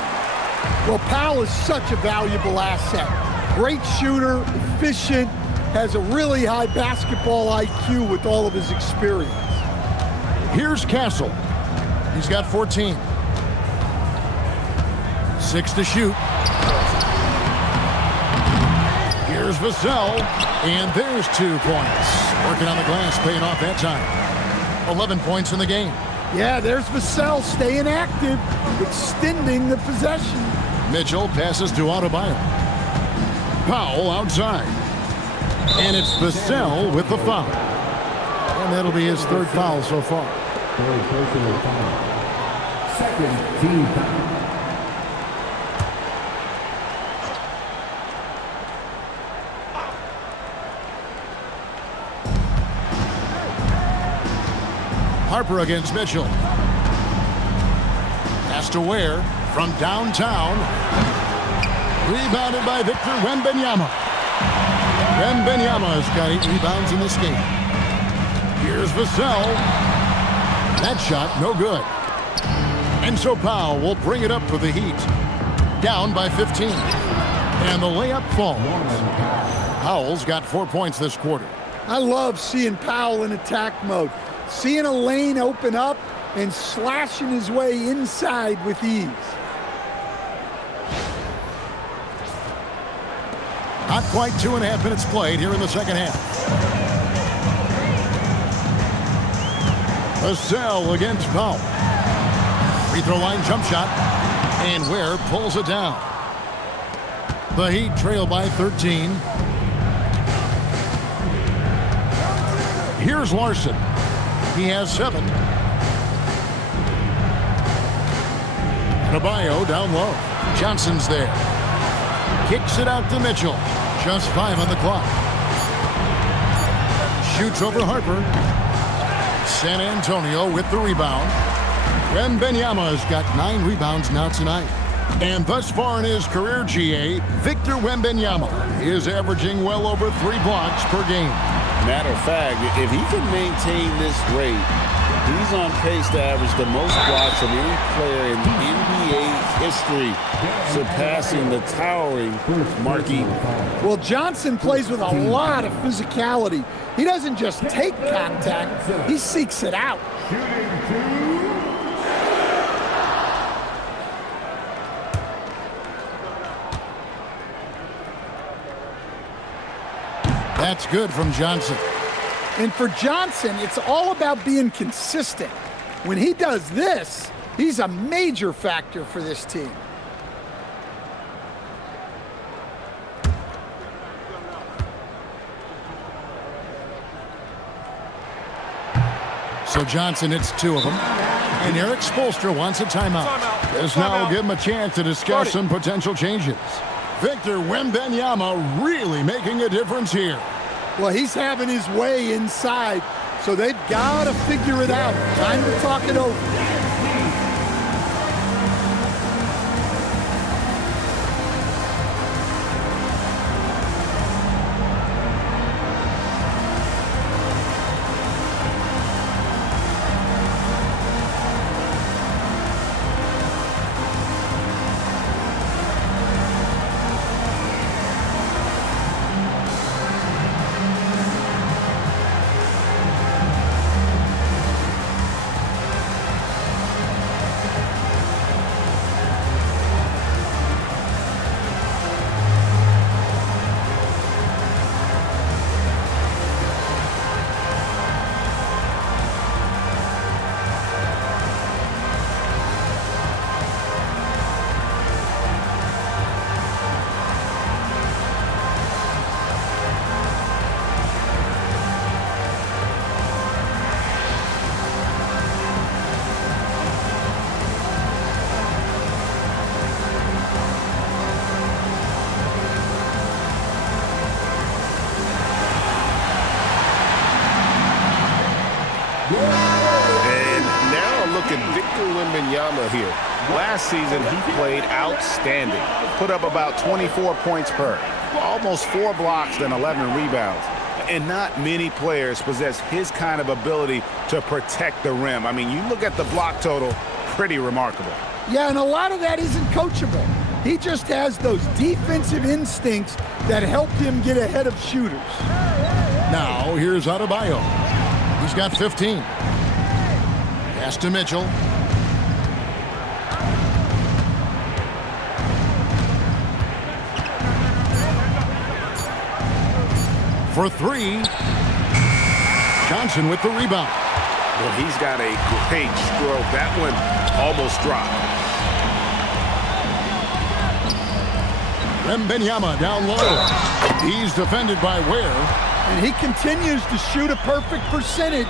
Well, Powell is such a valuable asset. Great shooter, efficient, has a really high basketball IQ with all of his experience. Here's Castle. He's got 14. 6 to shoot. Here's Vassell, and there's 2 points. Working on the glass, paying off that time. 11 points in the game. Yeah, there's Vassell staying active, extending the possession. Mitchell passes to Adebayo. Powell outside. And it's Vassell with the foul. And that'll be his 3rd foul so far. Third personal foul. 2nd team foul. Harper against Mitchell. Pass to Ware from downtown. Rebounded by Victor Wembanyama. Wembanyama has got 8 rebounds in this game. Here's Vassell. That shot, no good. And so Powell will bring it up for the Heat. Down by 15. And the layup falls. Powell's got 4 points this quarter. I love seeing Powell in attack mode. Seeing a lane open up and slashing his way inside with ease. Not quite 2.5 minutes played here in the second half. Vassell against Powell. Free throw line jump shot. And Ware pulls it down. The Heat trail by 13. Here's Larson. He has 7. Adebayo down low. Johnson's there. Kicks it out to Mitchell. Just 5 on the clock. Shoots over Harper. San Antonio with the rebound. Wembanyama has got 9 rebounds now tonight. And thus far in his career, GA, Victor Wembanyama is averaging well over 3 blocks per game. Matter of fact, if he can maintain this rate, he's on pace to average the most blocks of any player in NBA history, surpassing the towering Mark Eaton. Well, Johnson plays with a lot of physicality. He doesn't just take contact, he seeks it out. That's good from Johnson. And for Johnson, it's all about being consistent. When he does this, he's a major factor for this team. So Johnson hits 2 of them. And Eric Spoelstra wants a timeout. This now will give him a chance to discuss some potential changes. Victor Wembanyama really making a difference here. Well, he's having his way inside, so they've got to figure it out. Time to talk it over. look at Victor Wembanyama here. Last season, he played outstanding. Put up about 24 points per. Almost 4 blocks and 11 rebounds. And not many players possess his kind of ability to protect the rim. I mean, you look at the block total, pretty remarkable. Yeah, and a lot of that isn't coachable. He just has those defensive instincts that help him get ahead of shooters. Now, here's Adebayo. He's got 15. Pass to Mitchell. For 3. Johnson with the rebound. Well, he's got a great stroke. That one almost dropped. Wembanyama down low. He's defended by Ware. And he continues to shoot a perfect percentage.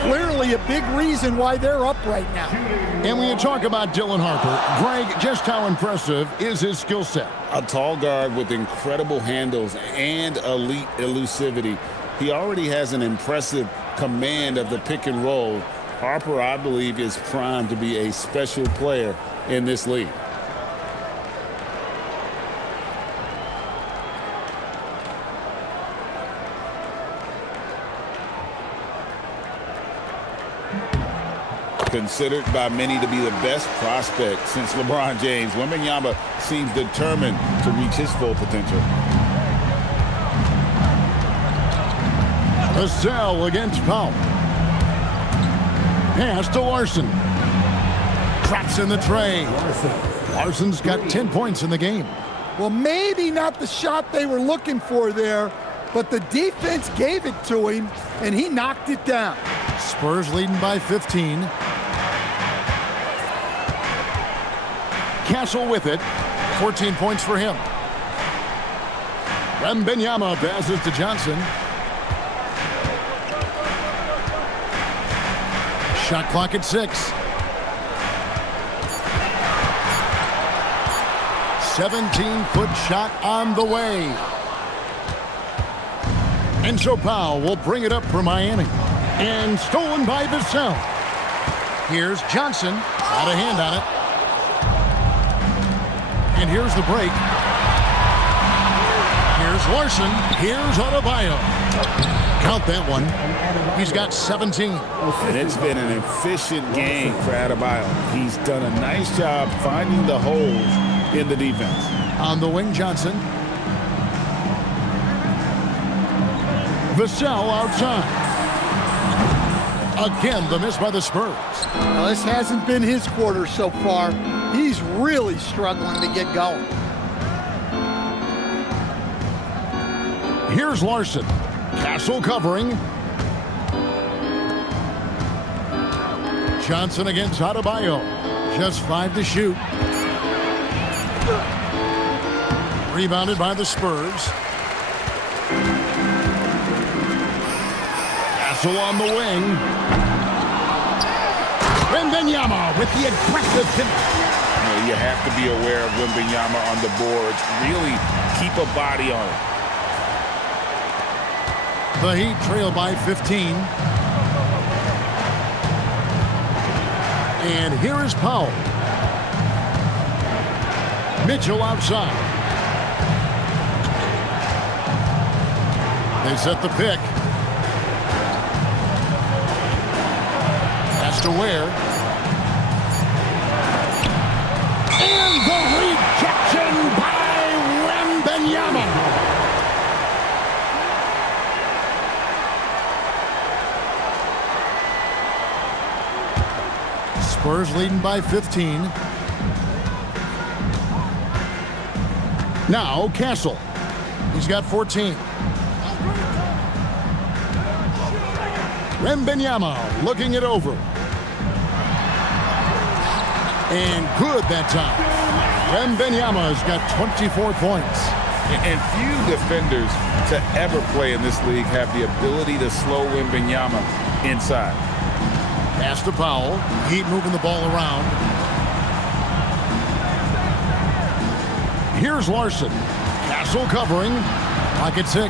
Clearly a big reason why they're up right now. And when you talk about Dylan Harper, Greg, just how impressive is his skill set? A tall guard with incredible handles and elite elusivity. He already has an impressive command of the pick and roll. Harper, I believe, is primed to be a special player in this league. Considered by many to be the best prospect since LeBron James, Wembanyama seems determined to reach his full potential. Vassell against Powell. Pass to Larson. Drops in the tray. Larson's got 10 points in the game. Well, maybe not the shot they were looking for there, but the defense gave it to him, and he knocked it down. Spurs leading by 15. Castle with it. 14 points for him. Wembanyama passes to Johnson. Shot clock at 6. 17-foot shot on the way. And so Powell will bring it up for Miami. And stolen by Vassell. Here's Johnson. Got a hand on it. And here's the break. Here's Larson. Here's Adebayo. Count that one. He's got 17. And it's been an efficient game for Adebayo. He's done a nice job finding the holes in the defense. On the wing, Johnson. Vassell outside. Again, the miss by the Spurs. Well, this hasn't been his quarter so far. He's really struggling to get going. Here's Larson. Castle covering. Johnson against Adebayo. Just 5 to shoot. Rebounded by the Spurs. Castle on the wing. Wembanyama with the aggressive finish. You have to be aware of Wembanyama on the boards. Really keep a body on it. The Heat trail by 15. And here is Powell. Mitchell outside. They set the pick. Pass to Ware. And the rejection by Wembanyama. Spurs leading by 15. Now Castle. He's got 14. Wembanyama looking it over. And good that time. Wembanyama's got 24 points. And few defenders to ever play in this league have the ability to slow Wembanyama inside. Pass to Powell. Heat moving the ball around. Here's Larson. Castle covering. Pocket 6.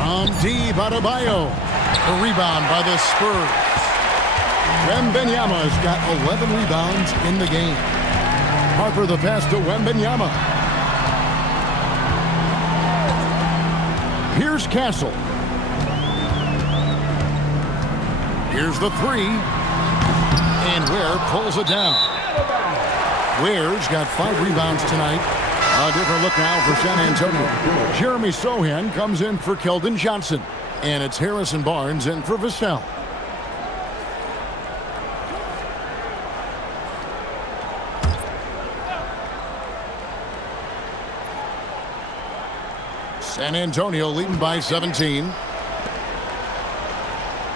From deep, Adebayo. A rebound by the Spurs. Wembanyama's got 11 rebounds in the game. Harper the pass to Wembanyama. Here's Castle. Here's the three. And Ware pulls it down. Ware's got 5 rebounds tonight. A different look now for San Antonio. Jeremy Sohan comes in for Keldon Johnson. And it's Harrison Barnes in for Vassell. San Antonio leading by 17.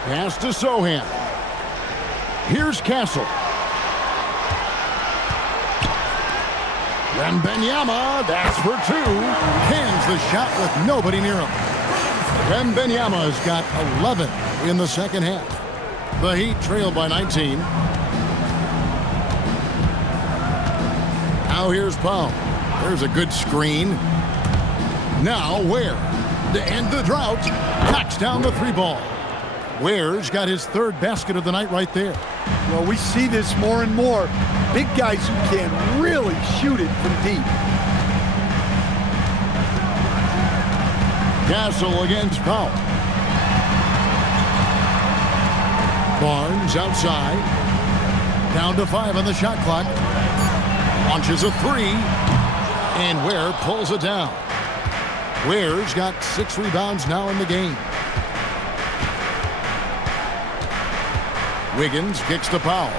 Pass to Sohan. Here's Castle. Wembanyama, that's for 2. Cans the shot with nobody near him. Wembanyama's got 11 in the second half. The Heat trail by 19. Now here's Powell. There's a good screen. Now Ware to end the drought. Knocks down the 3 ball. Ware's got his 3rd basket of the night right there. Well, we see this more and more. Big guys who can really shoot it from deep. Castle against Powell. Barnes outside. Down to 5 on the shot clock. Launches a 3. And Ware pulls it down. Ware's got 6 rebounds now in the game. Wiggins kicks to Powell.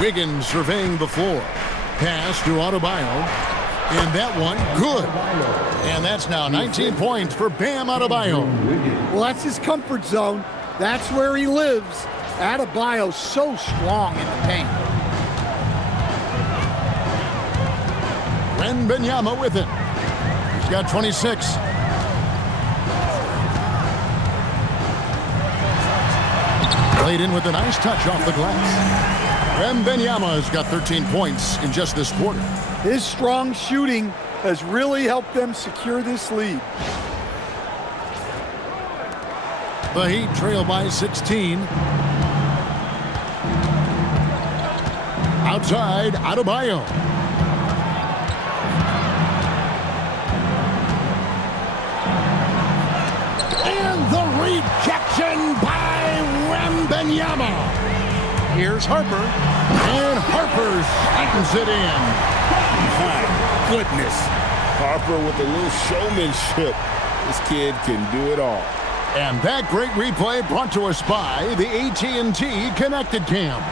Wiggins surveying the floor. Pass to Adebayo. And that one, good. And that's now 19 points for Bam Adebayo. Well, that's his comfort zone. That's where he lives. Adebayo's so strong in the paint. Wembanyama with it. He's got 26. Played in with a nice touch off the glass. Wembanyama's got 13 points in just this quarter. His strong shooting has really helped them secure this lead. The Heat trail by 16. Outside, Adebayo. And the rejection by Wembanyama. Here's Harper. And Harper slams it in. My goodness. Harper with a little showmanship. This kid can do it all. And that great replay brought to us by the AT&T Connected Cam.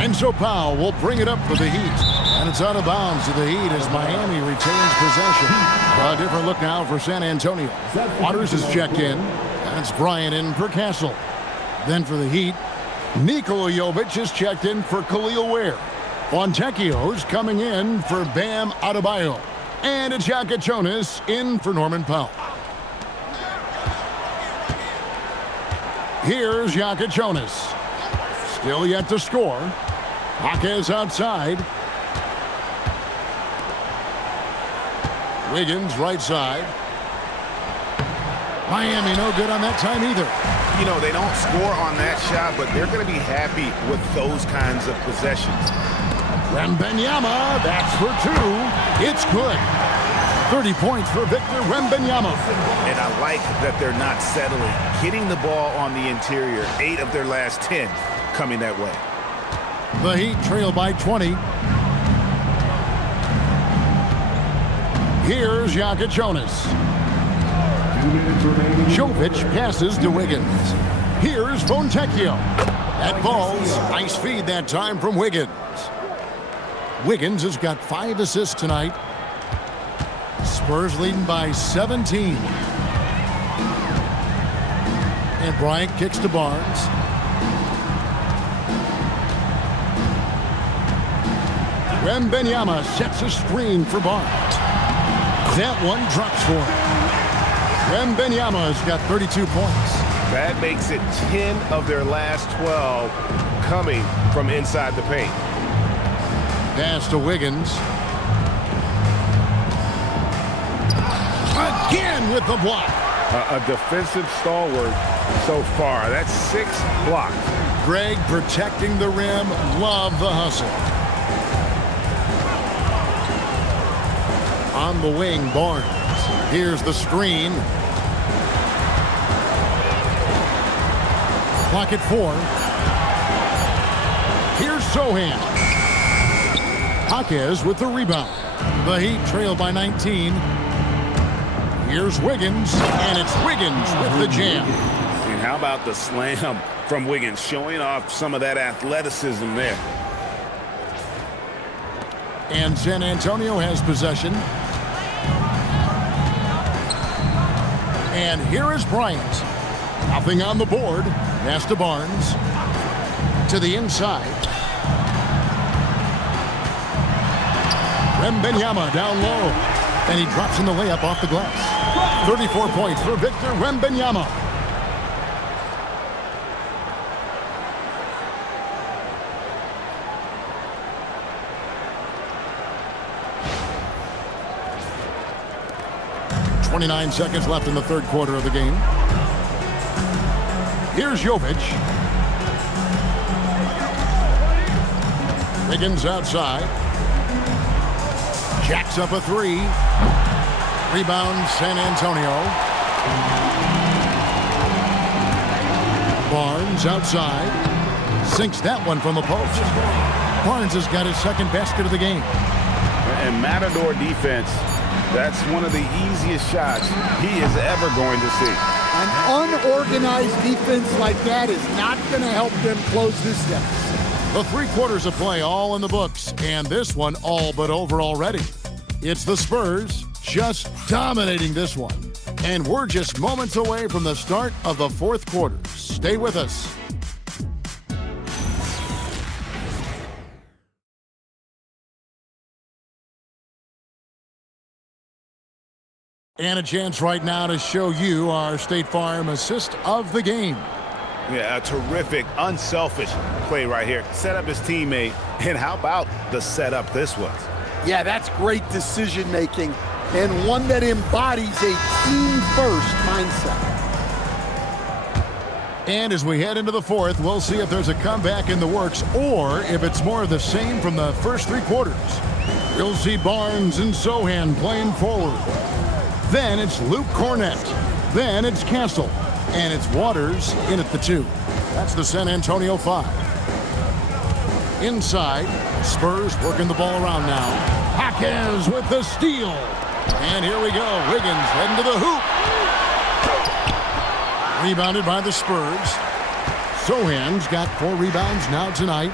And so Powell will bring it up for the Heat. And it's out of bounds to the Heat as Miami retains possession. A different look now for San Antonio. Waters is checked in. And it's Bryant in for Castle. Then for the Heat, Nikola Jovic is checked in for Khalil Ware. Fontecchio's coming in for Bam Adebayo. And it's Jonas in for Norman Powell. Here's Jonas. Still yet to score. Jaquez outside. Wiggins right side. Miami no good on that time either. You know, they don't score on that shot, but they're going to be happy with those kinds of possessions. Wembanyama, that's for 2. It's good. 30 points for Victor Wembanyama. And I like that they're not settling. Hitting the ball on the interior, 8 of their last 10 coming that way. The Heat trail by 20. Here's Jonas. Jovic passes to Wiggins. Here's Fontecchio. That ball's nice feed that time from Wiggins. Wiggins has got 5 assists tonight. Spurs leading by 17. And Bryant kicks to Barnes. Wembanyama sets a screen for Barnes. That one drops for him. Wembanyama's got 32 points. That makes it 10 of their last 12 coming from inside the paint. Pass to Wiggins. Again with the block. A defensive stalwart so far. That's 6 blocks. Greg protecting the rim. Love the hustle. On the wing, Barnes. Here's the screen. Clock at 4. Here's Sohan. Jaquez with the rebound. The Heat trail by 19. Here's Wiggins, and it's Wiggins with the jam. And how about the slam from Wiggins, showing off some of that athleticism there. And San Antonio has possession. And here is Bryant. Nothing on the board. Pass to Barnes. To the inside. Wembanyama down low. And he drops in the layup off the glass. 34 points for Victor Wembanyama. .29 seconds left in the third quarter of the game. Here's Jovic. Wiggins outside. Jacks up a 3. Rebound, San Antonio. Barnes outside. Sinks that one from the post. Barnes has got his second basket of the game. And Matador defense, that's one of the easiest shots he is ever going to see. An unorganized defense like that is not going to help them close this deficit. The 3 quarters of play all in the books, and this one all but over already. It's the Spurs just dominating this one. And we're just moments away from the start of the fourth quarter. Stay with us. And a chance right now to show you our State Farm assist of the game. Yeah, a terrific, unselfish play right here. Set up his teammate, and how about the setup this was? Yeah, that's great decision-making, and one that embodies a team-first mindset. And as we head into the fourth, we'll see if there's a comeback in the works or if it's more of the same from the first 3 quarters. You'll see Barnes and Sohan playing forward. Then it's Luke Cornett. Then it's Castle. And it's Waters in at the 2. That's the San Antonio 5. Inside, Spurs working the ball around now. Jaquez with the steal. And here we go. Wiggins heading to the hoop. Rebounded by the Spurs. Sohan's got 4 rebounds now tonight.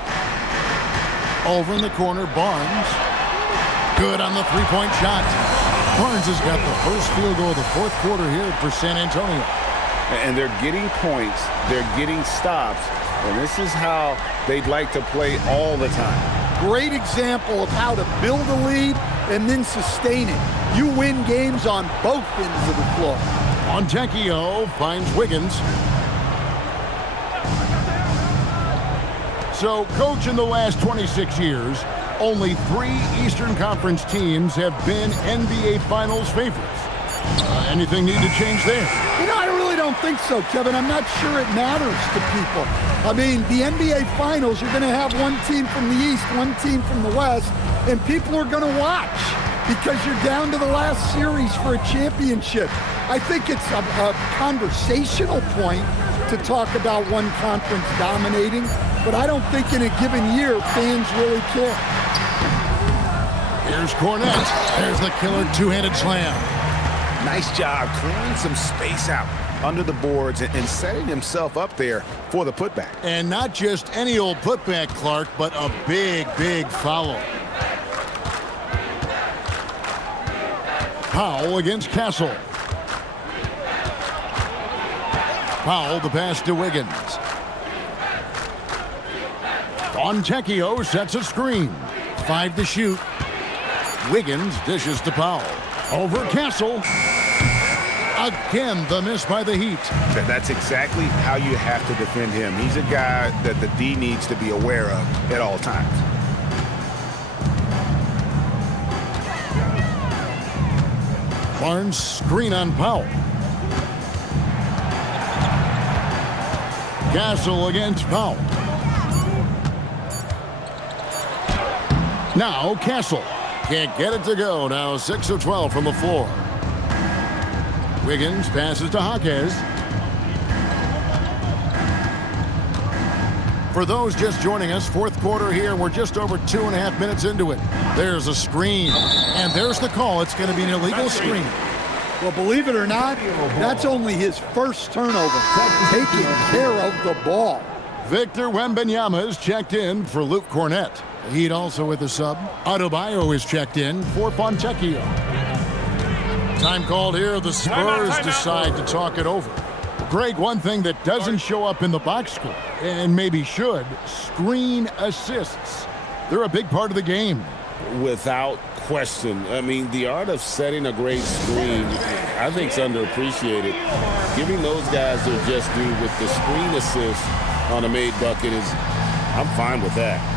Over in the corner, Barnes. Good on the 3-point shot. Barnes has got the first field goal of the fourth quarter here for San Antonio. And they're getting points, they're getting stops, and this is how they'd like to play all the time. Great example of how to build a lead and then sustain it. You win games on both ends of the floor. Montecchio finds Wiggins. So, coach, in the last 26 years, only 3 Eastern Conference teams have been NBA Finals favorites. Anything need to change there? You know, I really don't think so, Kevin. I'm not sure it matters to people. I mean, the NBA Finals, you're going to have one team from the East, one team from the West, and people are going to watch because you're down to the last series for a championship. I think it's a conversational point to talk about one conference dominating, but I don't think in a given year fans really care. Here's Cornett. There's the killer 2-handed slam. Nice job clearing some space out under the boards and setting himself up there for the putback. And not just any old putback, Clark, but a big, big foul. Powell against Castle. Powell, the pass to Wiggins. Montecchio sets a screen. 5 to shoot. Wiggins dishes to Powell. Over Castle. Again, the miss by the Heat. That's exactly how you have to defend him. He's a guy that the D needs to be aware of at all times. Barnes screen on Powell. Castle against Powell. Now Castle. Can't get it to go. Now 6 of 12 from the floor. Wiggins passes to Jaquez. For those just joining us, fourth quarter here. We're just over 2.5 minutes into it. There's a screen. And there's the call. It's going to be an illegal screen. Well, believe it or not, that's only his first turnover. Taking care of the ball. Victor Wembanyama is checked in for Luke Cornett. Heat also with the sub. Adebayo is checked in for Fontecchio. Time called here. The Spurs decide to talk it over. Greg, one thing that doesn't show up in the box score, and maybe should, screen assists. They're a big part of the game. Without question. I mean, the art of setting a great screen, I think, is underappreciated. Giving those guys their just due with the screen assist on a made bucket is, I'm fine with that.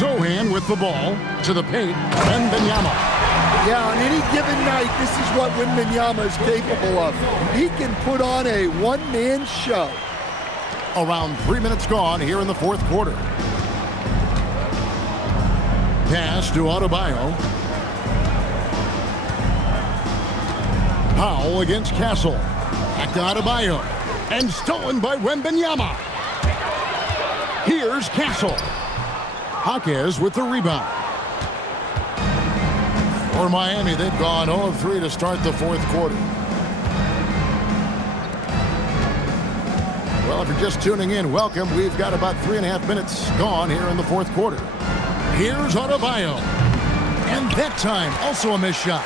Sohan with the ball to the paint. Wembanyama. Yeah, on any given night, this is what Wembanyama is capable of. He can put on a one-man show. Around 3 minutes gone here in the fourth quarter. Pass to Adebayo. Powell against Castle. Back to Adebayo. And stolen by Wembanyama. Here's Castle. Jaquez with the rebound. For Miami, they've gone 0 of 3 to start the fourth quarter. Well, if you're just tuning in, welcome. We've got about 3.5 minutes gone here in the fourth quarter. Here's Adebayo. And that time, also a missed shot.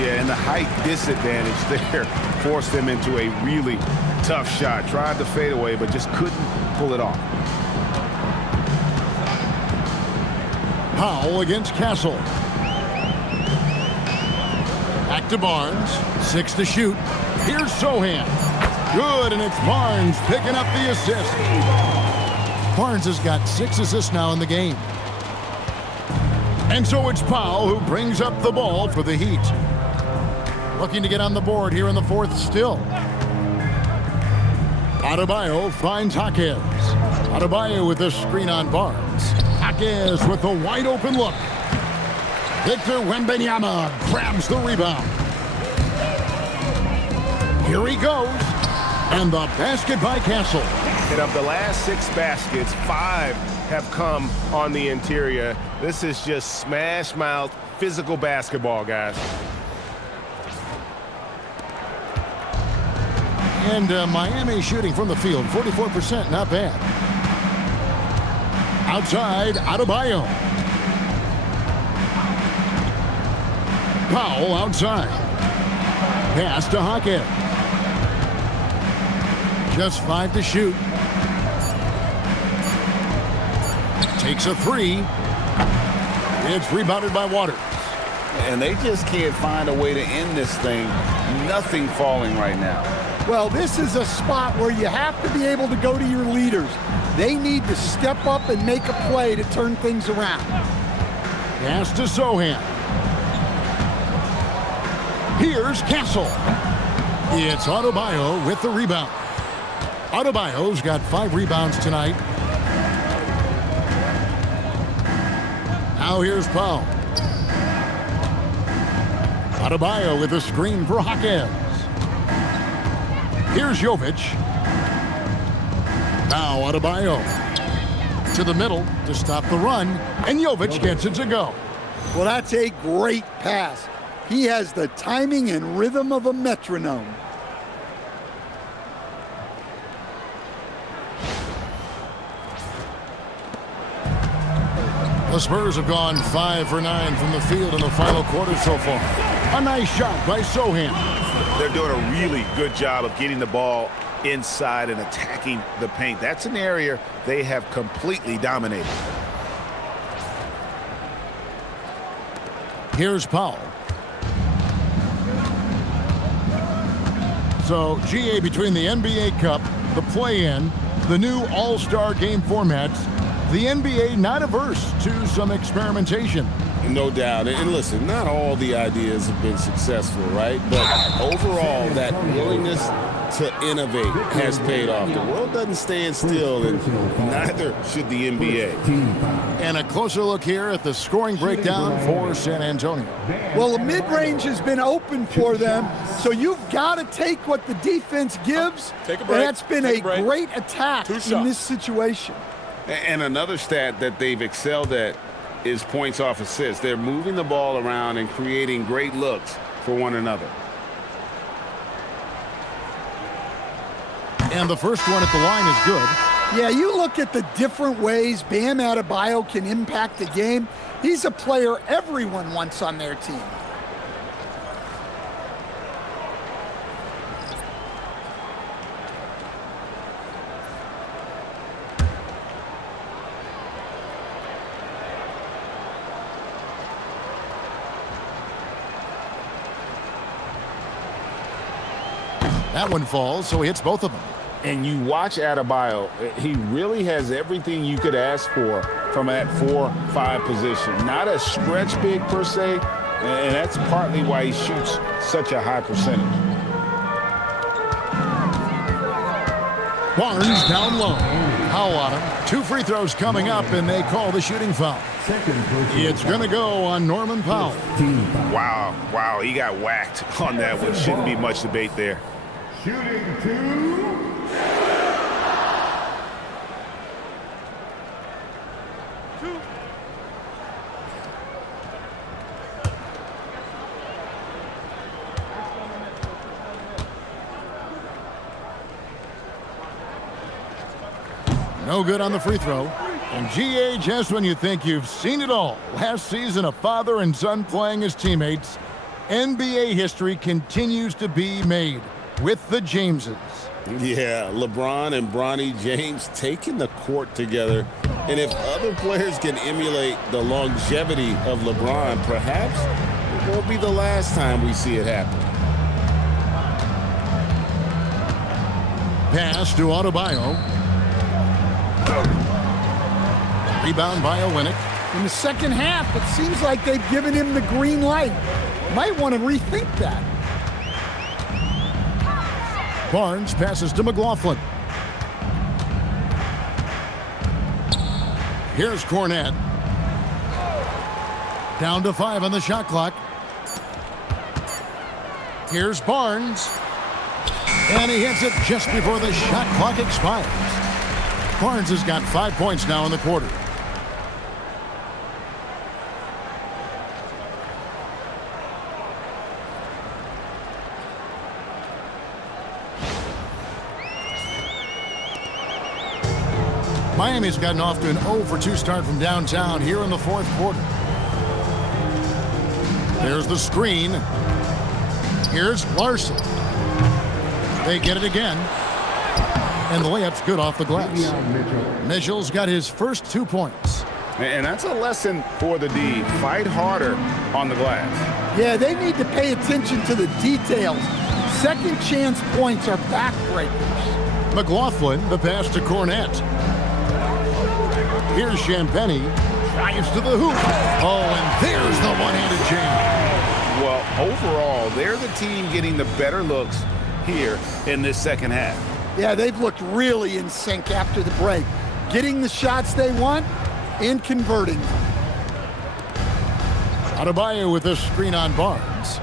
Yeah, and the height disadvantage there forced them into a really tough shot. Tried to fade away, but just couldn't pull it off. Powell against Castle. Back to Barnes. 6 to shoot. Here's Sohan. Good, and it's Barnes picking up the assist. Barnes has got 6 assists now in the game. And so it's Powell who brings up the ball for the Heat. Looking to get on the board here in the fourth still. Adebayo finds Jaquez. Adebayo with a screen on Barnes. Jaquez with a wide open look. Victor Wembanyama grabs the rebound. Here he goes. And the basket by Castle. And of the last 6 baskets, 5 have come on the interior. This is just smash mouth physical basketball, guys. And Miami shooting from the field, 44%, not bad. Outside, Adebayo. Powell outside. Pass to Jaquez. Just 5 to shoot. Takes a 3. It's rebounded by Waters. And they just can't find a way to end this thing. Nothing falling right now. Well, this is a spot where you have to be able to go to your leaders. They need to step up and make a play to turn things around. Pass to Sohan. Here's Castle. It's Adebayo with the rebound. Adebayo's got 5 rebounds tonight. Now here's Powell. Adebayo with a screen for Jaquez. Here's Jovic. Now Adebayo to the middle to stop the run, and Jovic gets it to go. Well, that's a great pass. He has the timing and rhythm of a metronome. The Spurs have gone 5 for 9 from the field in the final quarter so far. A nice shot by Sohan. They're doing a really good job of getting the ball inside and attacking the paint. That's an area they have completely dominated. Here's Powell. So, GA, between the NBA Cup, the play-in, the new All-Star game formats, the NBA not averse to some experimentation. No doubt. And listen, not all the ideas have been successful, right? But overall, that willingness to innovate has paid off. The world doesn't stand still, and neither should the NBA. And a closer look here at the scoring breakdown for San Antonio. Well, the mid-range has been open for them, so you've got to take what the defense gives. Take a break. And that's been Take a a break. great attack 2 in shots. this situation. And another stat that they've excelled at is points off assists. They're moving the ball around and creating great looks for one another. And the first one at the line is good. Yeah, you look at the different ways Bam Adebayo can impact the game. He's a player everyone wants on their team. That one falls, so he hits both of them. And you watch Adebayo, he really has everything you could ask for from that 4-5 position. Not a stretch big per se, and that's partly why he shoots such a high percentage. Barnes down low. Powell on him. 2 free throws coming up, and they call the shooting foul. It's going to go on Norman Powell. Wow, he got whacked on that one. Shouldn't be much debate there. Shooting 2. No good on the free throw. And GA, just when you think you've seen it all, last season a father and son playing as teammates, NBA history continues to be made with the Jameses. Yeah, LeBron and Bronny James taking the court together. And if other players can emulate the longevity of LeBron, perhaps it won't be the last time we see it happen. Pass to Adebayo. Rebound by Olynyk. In the second half, it seems like they've given him the green light. Might want to rethink that. Barnes passes to McLaughlin. Here's Cornette. Down to 5 on the shot clock. Here's Barnes. And he hits it just before the shot clock expires. Barnes has got 5 points now in the quarter. Miami's gotten off to an 0 for 2 start from downtown here in the 4th quarter. There's the screen. Here's Larson. They get it again. And the layup's good off the glass. Mitchell's got his first 2 points. And that's a lesson for the D. Fight harder on the glass. Yeah, they need to pay attention to the details. Second chance points are backbreakers. McLaughlin, the pass to Cornette. Here's Champagny, drives to the hoop. Oh, and there's the one-handed jam. Well, overall, they're the team getting the better looks here in this second half. Yeah, they've looked really in sync after the break. Getting the shots they want and converting. Adebayo with this screen on Barnes.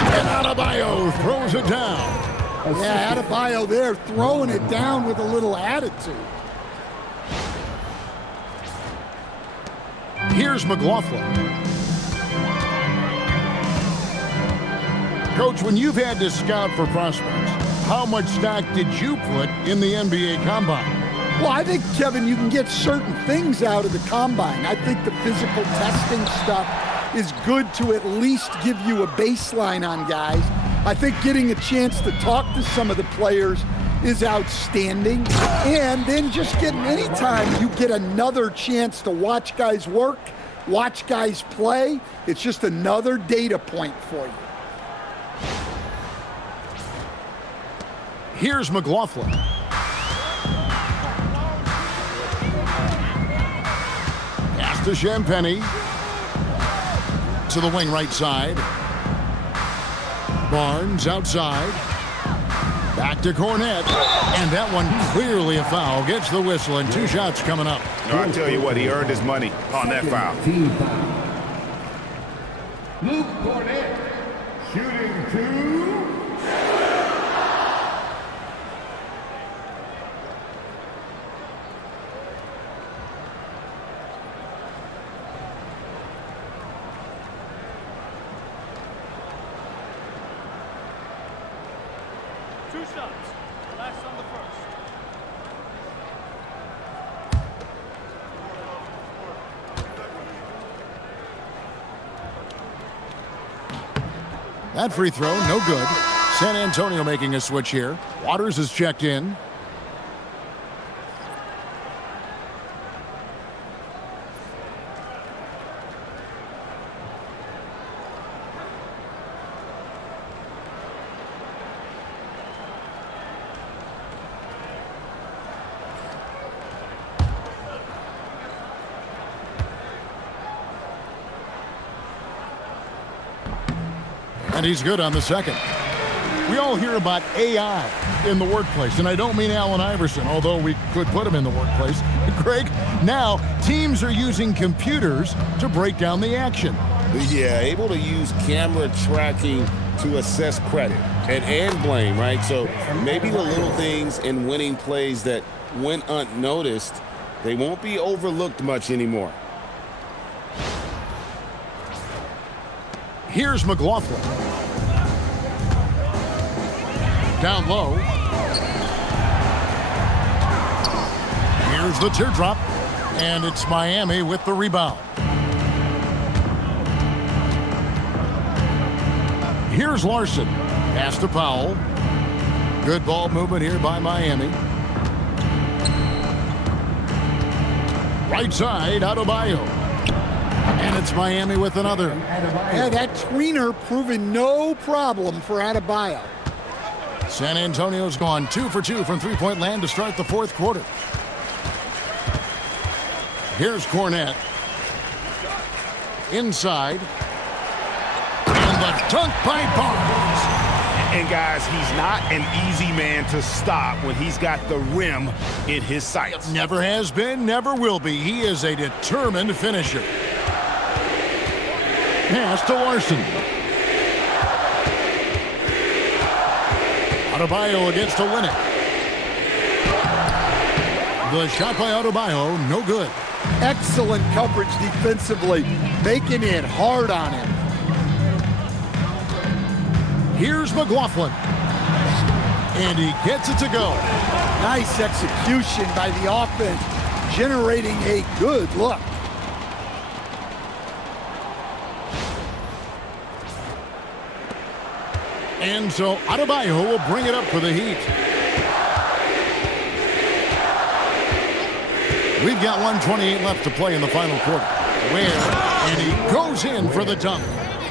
And Adebayo throws it down. Yeah, Adebayo there throwing it down with a little attitude. Here's McLaughlin. Coach, when you've had to scout for prospects, how much stock did you put in the NBA Combine? Well, I think, Kevin, you can get certain things out of the Combine. I think the physical testing stuff is good to at least give you a baseline on guys. I think getting a chance to talk to some of the players is outstanding. And then just getting anytime you get another chance to watch guys work, watch guys play, it's just another data point for you. Here's McLaughlin. Pass to Champagny. To the wing right side. Barnes outside. Back to Cornette. And that one clearly a foul. Gets the whistle and 2 shots coming up. I tell you what, he earned his money on that foul. Luke Cornette, shooting 2. That free throw, no good. San Antonio making a switch here. Waters is checked in. And he's good on the second. We all hear about AI in the workplace, and I don't mean Allen Iverson, although we could put him in the workplace. Greg, now teams are using computers to break down the action. Yeah, able to use camera tracking to assess credit and blame, right? So maybe the little things in winning plays that went unnoticed, they won't be overlooked much anymore. Here's McLaughlin. Down low. Here's the teardrop. And it's Miami with the rebound. Here's Larson. Pass to Powell. Good ball movement here by Miami. Right side, Adebayo. And it's Miami with another. Yeah, that tweener proving no problem for Adebayo. San Antonio's gone 2 for 2 from three-point land to start the fourth quarter. Here's Cornette. Inside. And the dunk by Barnes. And guys, he's not an easy man to stop when he's got the rim in his sights. Never has been, never will be. He is a determined finisher. Pass to Larson. Adebayo against to win it. The shot by Adebayo, no good. Excellent coverage defensively, making it hard on him. Here's McLaughlin. And he gets it to go. Nice execution by the offense, generating a good look. And so Adebayo will bring it up for the Heat. We've got 1:28 left to play in the final quarter. And he goes in for the dunk.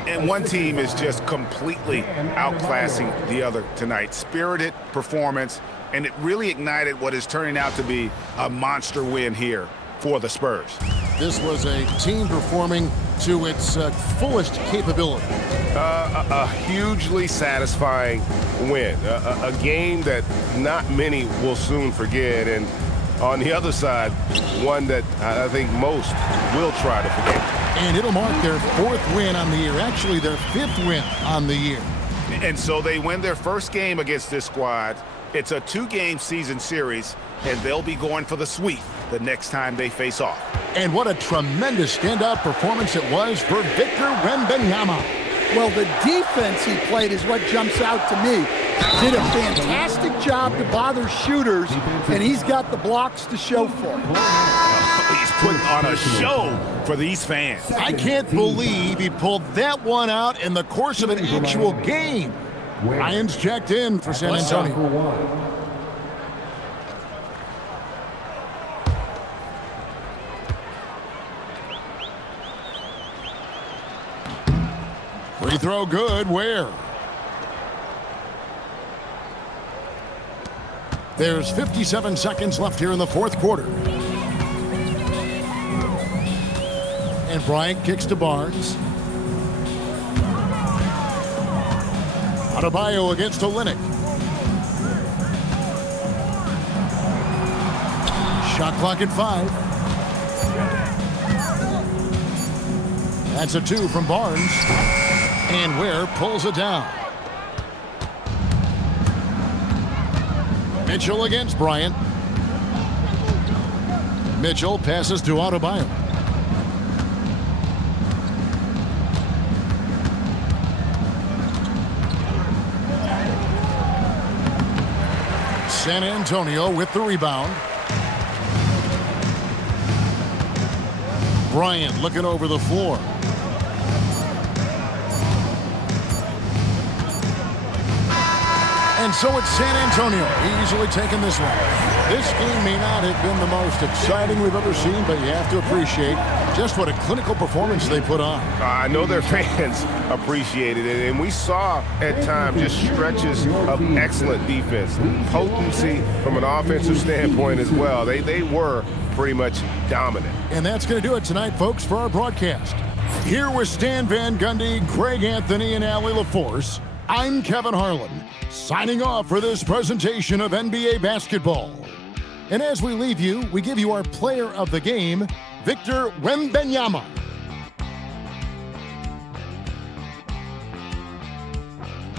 And one team is just completely outclassing the other tonight. Spirited performance, and it really ignited what is turning out to be a monster win here for the Spurs. This was a team performing to its fullest capability. A hugely satisfying win. A game that not many will soon forget. And on the other side, one that I think most will try to forget. And it'll mark their 4th win on the year. Actually, their 5th win on the year. And so they win their first game against this squad. It's a 2-game season series, and they'll be going for the sweep the next time they face off. And what a tremendous standout performance it was for Victor Wembanyama. Well, the defense he played is what jumps out to me. Did a fantastic job to bother shooters, and he's got the blocks to show for it. He's putting on a show for these fans. I can't believe he pulled that one out in the course of an actual game. Ryan's checked in for San Antonio. Free throw good. Where? There's 57 seconds left here in the 4th quarter. And Bryant kicks to Barnes. Adebayo against Olynyk. Shot clock at 5. That's a 2 from Barnes. And Ware pulls it down. Mitchell against Bryant. Mitchell passes to Adebayo. San Antonio with the rebound. Bryant looking over the floor. And so it's San Antonio easily taking this one. This game may not have been the most exciting we've ever seen, but you have to appreciate just what a clinical performance they put on. I know their fans appreciated it, and we saw at times just stretches of excellent defense, potency from an offensive standpoint as well. They were pretty much dominant. And that's going to do it tonight, folks, for our broadcast. Here with Stan Van Gundy, Greg Anthony, and Allie LaForce, I'm Kevin Harlan, signing off for this presentation of NBA basketball. And as we leave you, we give you our player of the game, Victor Wembanyama.